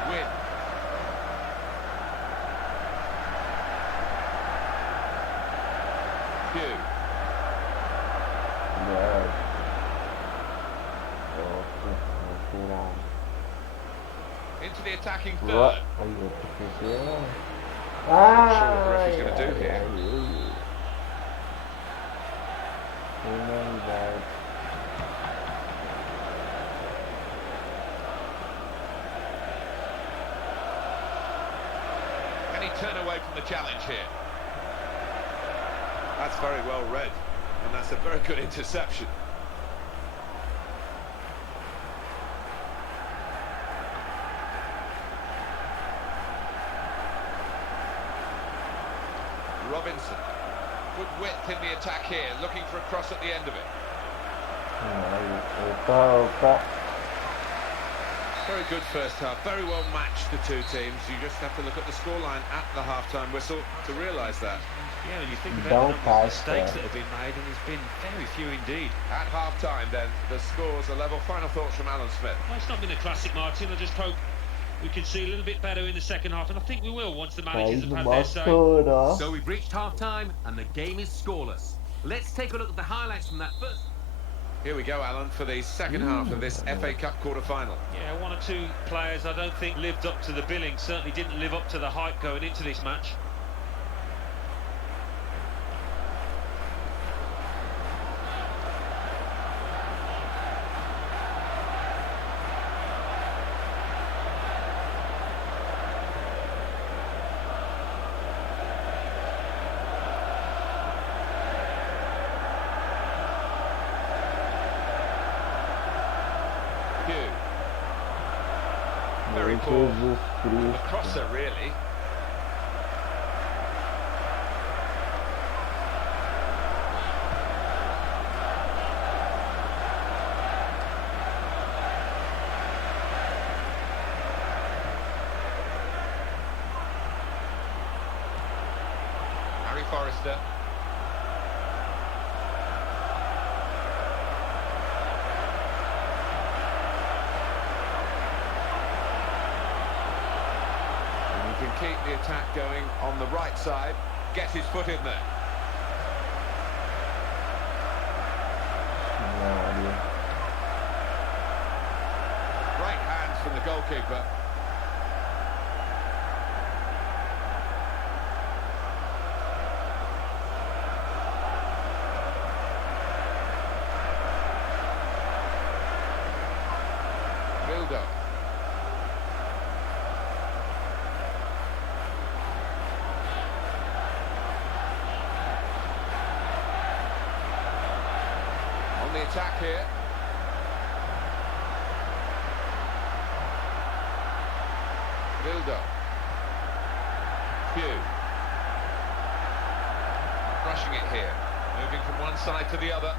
Win. Hugh. Into the attacking third. Not sure what the referee's going to do here. Can he turn away from the challenge here? That's very well read, and that's a very good interception. Robinson, good width in the attack here, looking for a cross at the end of it. Very good first half, very well matched the two teams. You just have to look at the scoreline at the half-time whistle to realise that. Yeah, when you think about the number of mistakes that have been made, and there's been very few indeed. At half-time then, the scores are level. Final thoughts from Alan Smith. Well, it's not been a classic, Martin. I just hope we can see a little bit better in the second half, and I think we will once the managers have had their say. So we've reached half-time, and the game is scoreless. Let's take a look at the highlights from that first. Here we go, Alan, for the second half of this FA Cup quarter-final. Yeah, one or two players I don't think lived up to the billing, certainly didn't live up to the hype going into this match. Very poor. A crosser, really. Harry Forrester. Can keep the attack going on the right side, gets his foot in there. dia. Great hands from the goalkeeper. Build-up. On the attack here. Build-up. Few. Rushing it here. Moving from one side to the other.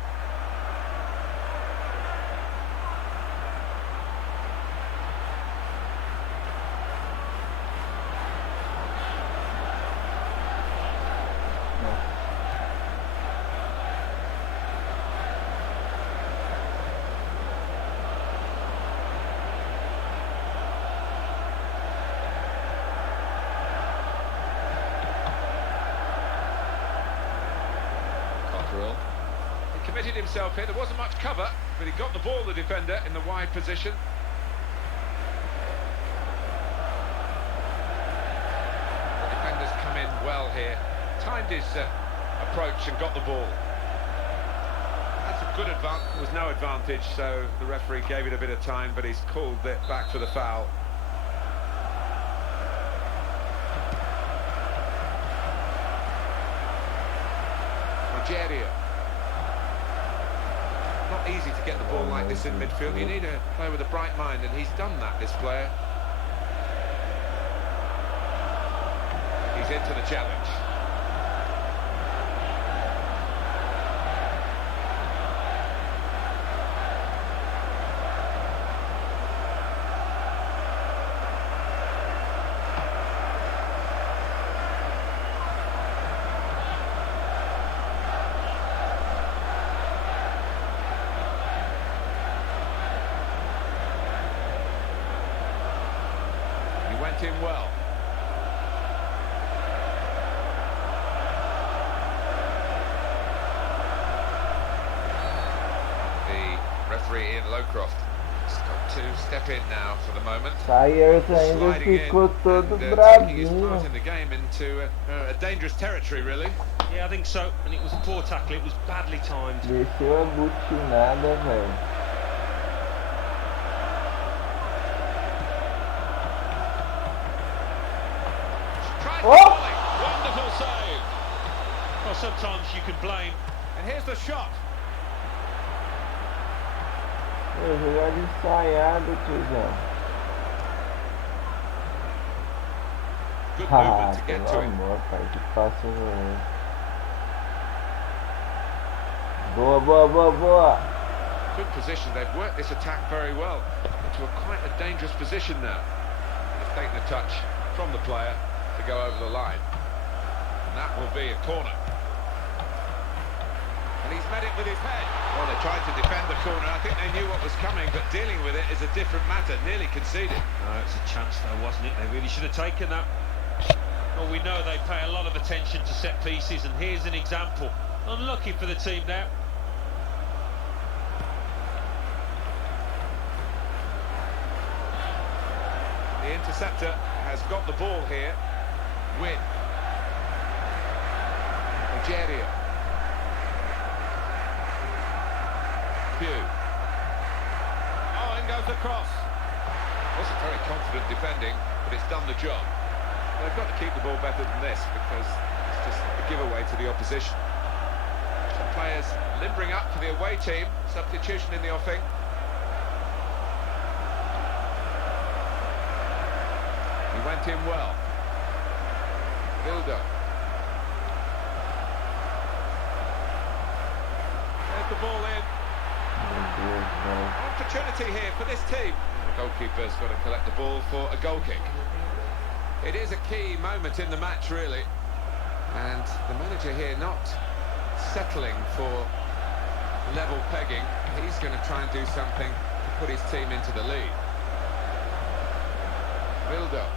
He committed himself here. There wasn't much cover, but he got the ball, the defender, in the wide position. The defender's come in well here, timed his approach and got the ball. That's a good advantage. There was no advantage, so the referee gave it a bit of time, but he's called it back for the foul. Nigeria. Not easy to get the ball like this in midfield. You need to play with a bright mind, and he's done that, this player. He's into the challenge. Went in well. The referee Ian Lowcroft has got to step in now for the moment. Sayers ainda ficou todo taking his bravinho. part in the game into a dangerous territory, really. Yeah, I think so. And it was a poor tackle. It was badly timed. Desceu a butinada, velho. Oh! Wonderful save. Well, sometimes you can blame. And here's the shot. Eu jogar ensaiado, tiozão. Good movement to get Pelo to it. amor, pai, que passe horroroso. Boa, boa, boa, boa. Good position. They've worked this attack very well into quite a dangerous position now. They've taken a touch from the player to go over the line, and that will be a corner. And he's met it with his head. Well, they tried to defend the corner. I think they knew what was coming, but dealing with it is a different matter. Nearly conceded. No, it's a chance though, wasn't it? They really should have taken that. Well, we know they pay a lot of attention to set pieces, and here's an example. Unlucky for the team now. The interceptor has got the ball here. Win. Nigeria. Few. Oh, in goes the cross. Wasn't very confident defending, but it's done the job. They've got to keep the ball better than this, because it's just a giveaway to the opposition. Some players limbering up for the away team. Substitution in the offing. He went in well. Build-up. There's the ball in. Opportunity here for this team. The goalkeeper's got to collect the ball for a goal kick. It is a key moment in the match, really. And the manager here not settling for level pegging. He's going to try and do something to put his team into the lead. Build-up.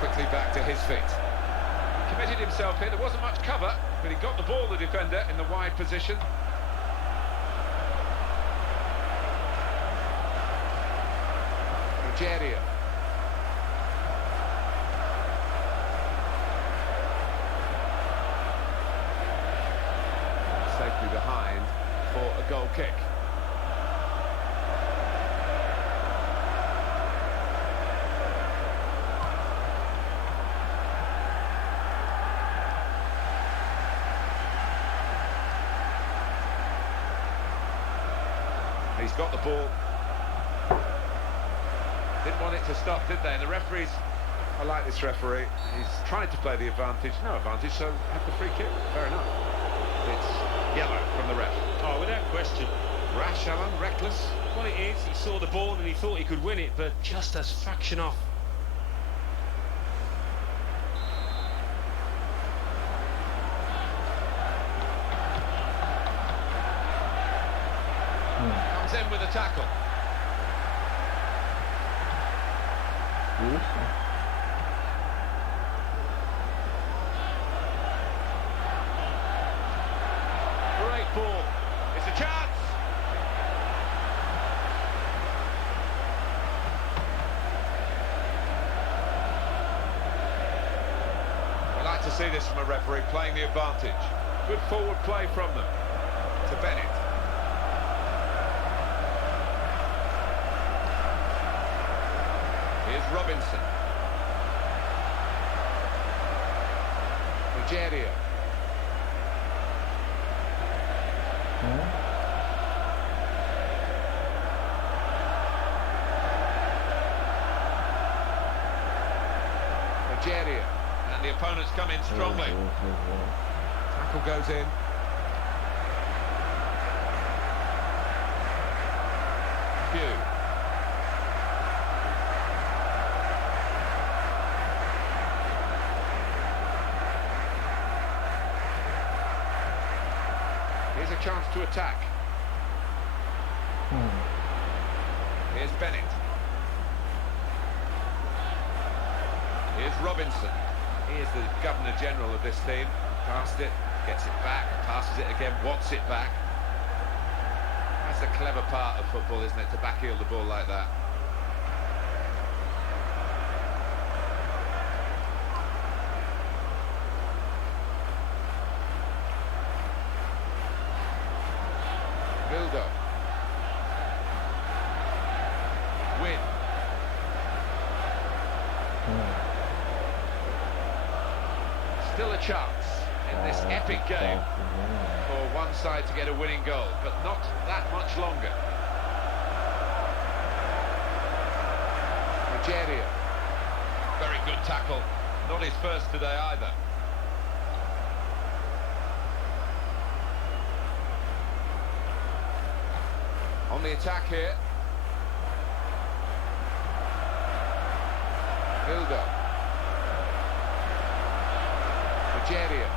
Quickly back to his feet. committed himself here. There wasn't much cover, but he got the ball, the defender, in the wide position. Rogerio. Safely behind for a goal kick. He's got the ball. Didn't want it to stop, did they? And the referees, I like this referee. He's trying to play the advantage. No advantage, so have the free kick. Fair enough. It's yellow from the ref. Oh, without question. Rash, Alan, reckless. Well, it is. He saw the ball and he thought he could win it, but just a fraction off. Comes in with a tackle. Great ball. It's a chance. We like to see this from a referee playing the advantage. Good forward play from them. To Bennett. Here's Robinson. Rogerio. Rogerio. And the opponents come in strongly. Tackle goes in. Few. Here's a chance to attack. Here's Bennett. Here's Robinson. He is the Governor General of this team. Passed it, gets it back, passes it again, wants it back. That's the clever part of football, isn't it, to backheel the ball like that. Bildo. Win. Still a chance in this epic game for one side to get a winning goal, but not that much longer. Rogerio. Very good tackle. Not his first today either. On the attack here. Bildo. Rogerio.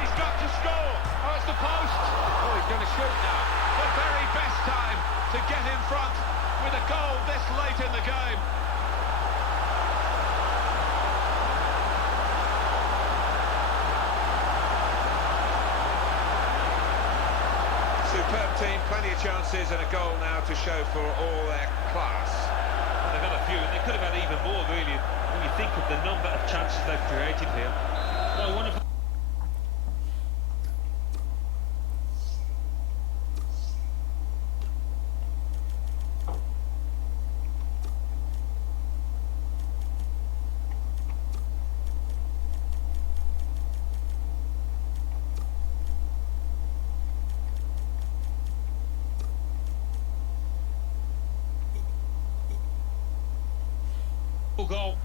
He's got to score. Oh, it's the post. Oh, he's going to shoot now. The very best time to get in front with a goal this late in the game. Superb team, plenty of chances and a goal now to show for all their class. Well, they've had a few, and they could have had even more, really, when you think of the number of chances they've created here. Well, one of goal.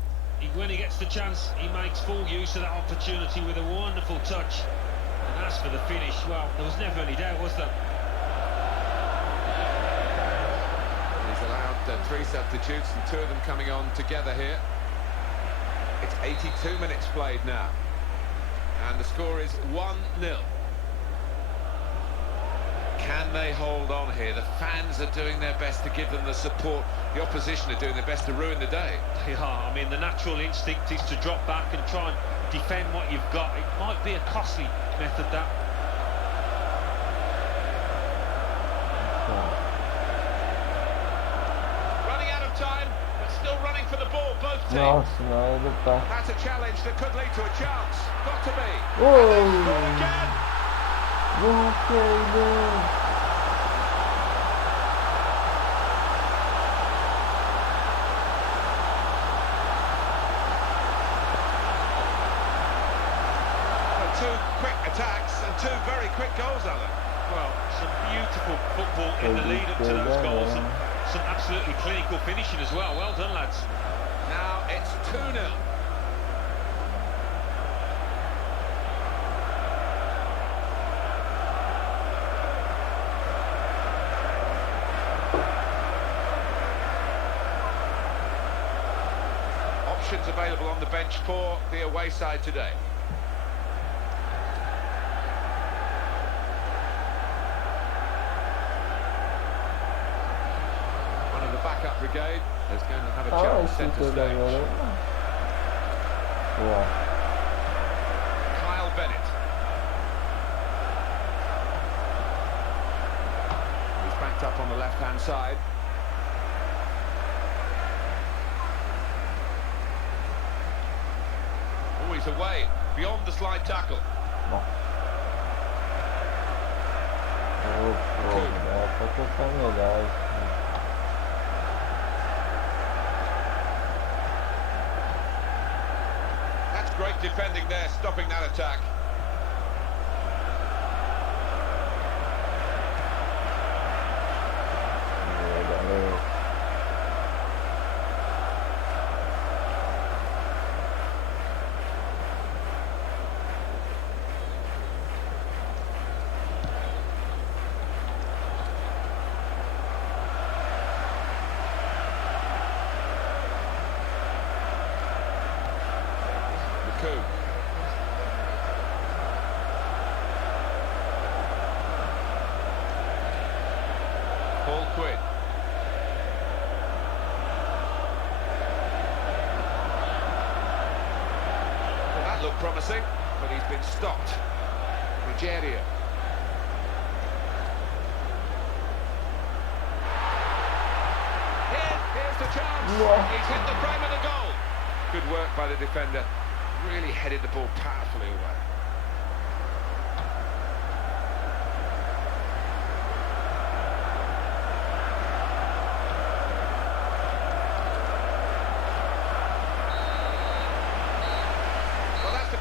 When he gets the chance, he makes full use of that opportunity with a wonderful touch. And as for the finish, well, there was never any doubt, was there? He's allowed 3 substitutes and 2 of them coming on together here. It's 82 minutes played now. And the score is 1-0. Can they hold on here? The fans are doing their best to give them the support. The opposition are doing their best to ruin the day. They are. I mean, the natural instinct is to drop back and try and defend what you've got. It might be a costly method, that. Running out of time, but still running for the ball, both teams. Nossa, na hora do passe. That's a challenge that could lead to a chance. Got to be. Oh! And they score again. Two quick attacks and two very quick goals, Alan. Well, some beautiful football in the lead up to those goals, and some absolutely clinical finishing as well. Well done, lads. Now it's 2-0. Options available on the bench for the away side today. Backup brigade is going to have a chance centre stage. Kyle Bennett. He's backed up on the left-hand side. Oh, he's away, beyond the slide tackle. Great defending there, stopping that attack. Paul Quinn. Well, that looked promising, but he's been stopped. Nigeria. Here's the chance. He's hit the frame of the goal. Good work by the defender. Really headed the ball powerfully away.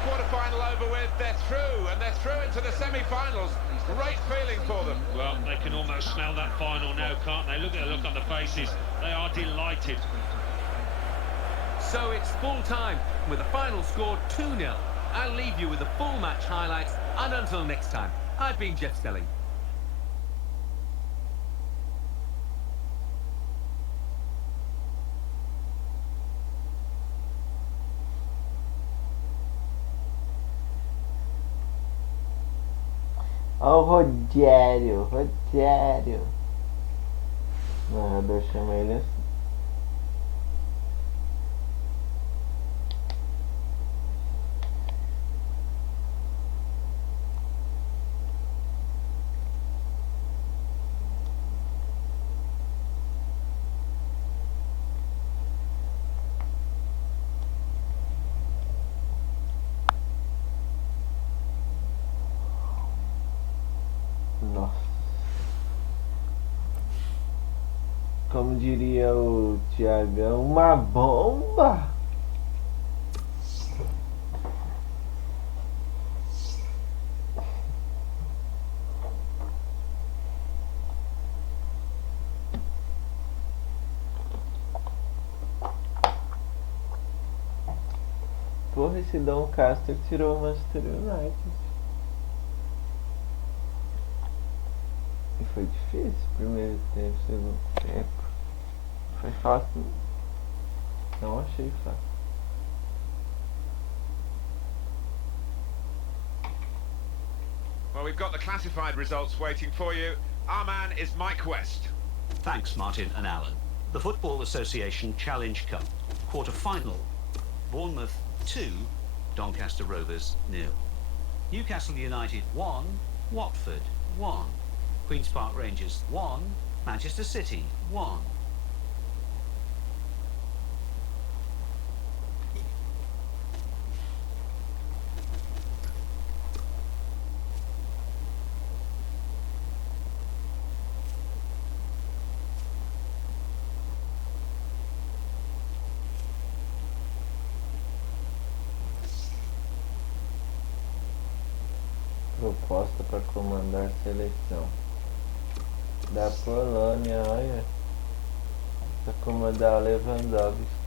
Quarter-final over with, they're through, and they're through into the semi-finals. Great feeling for them. Well, they can almost smell that final now, can't they? Look at the look on the faces. They are delighted. So it's full time, with the final score 2-0. I'll leave you with the full match highlights, and until next time, I've been Jeff Stelling. Ó o Rogério. O narrador chama ele assim. Nossa. Como diria o Thiagão, uma bomba. Porra, esse Dom Castro tirou o Manchester United. E foi difícil, primeiro tempo, segundo tempo. Foi fácil? Não achei fácil. Well, we've got the classified results waiting for you. Our man is Mike West. Thanks, Martin and Alan. The Football Association Challenge Cup, quarter-final, Bournemouth 2, Doncaster Rovers 0. Newcastle United 1, Watford 1. Queen's Park Rangers 1, Manchester City 1. Proposta para comandar seleção da Polônia, olha, para comandar o Lewandowski.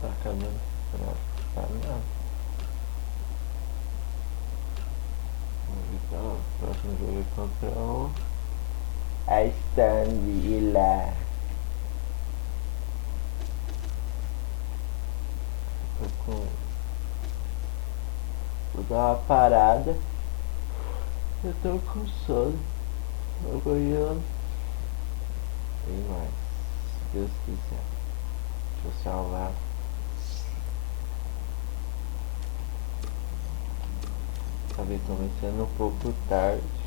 Tá acabando. Tá não. Então, o próximo jogo é contra o Aston Villa. Vou dar uma parada. Eu tô com sono. Amanhã tem mais. Se Deus quiser. Deixa eu salvar. Acabei começando um pouco tarde.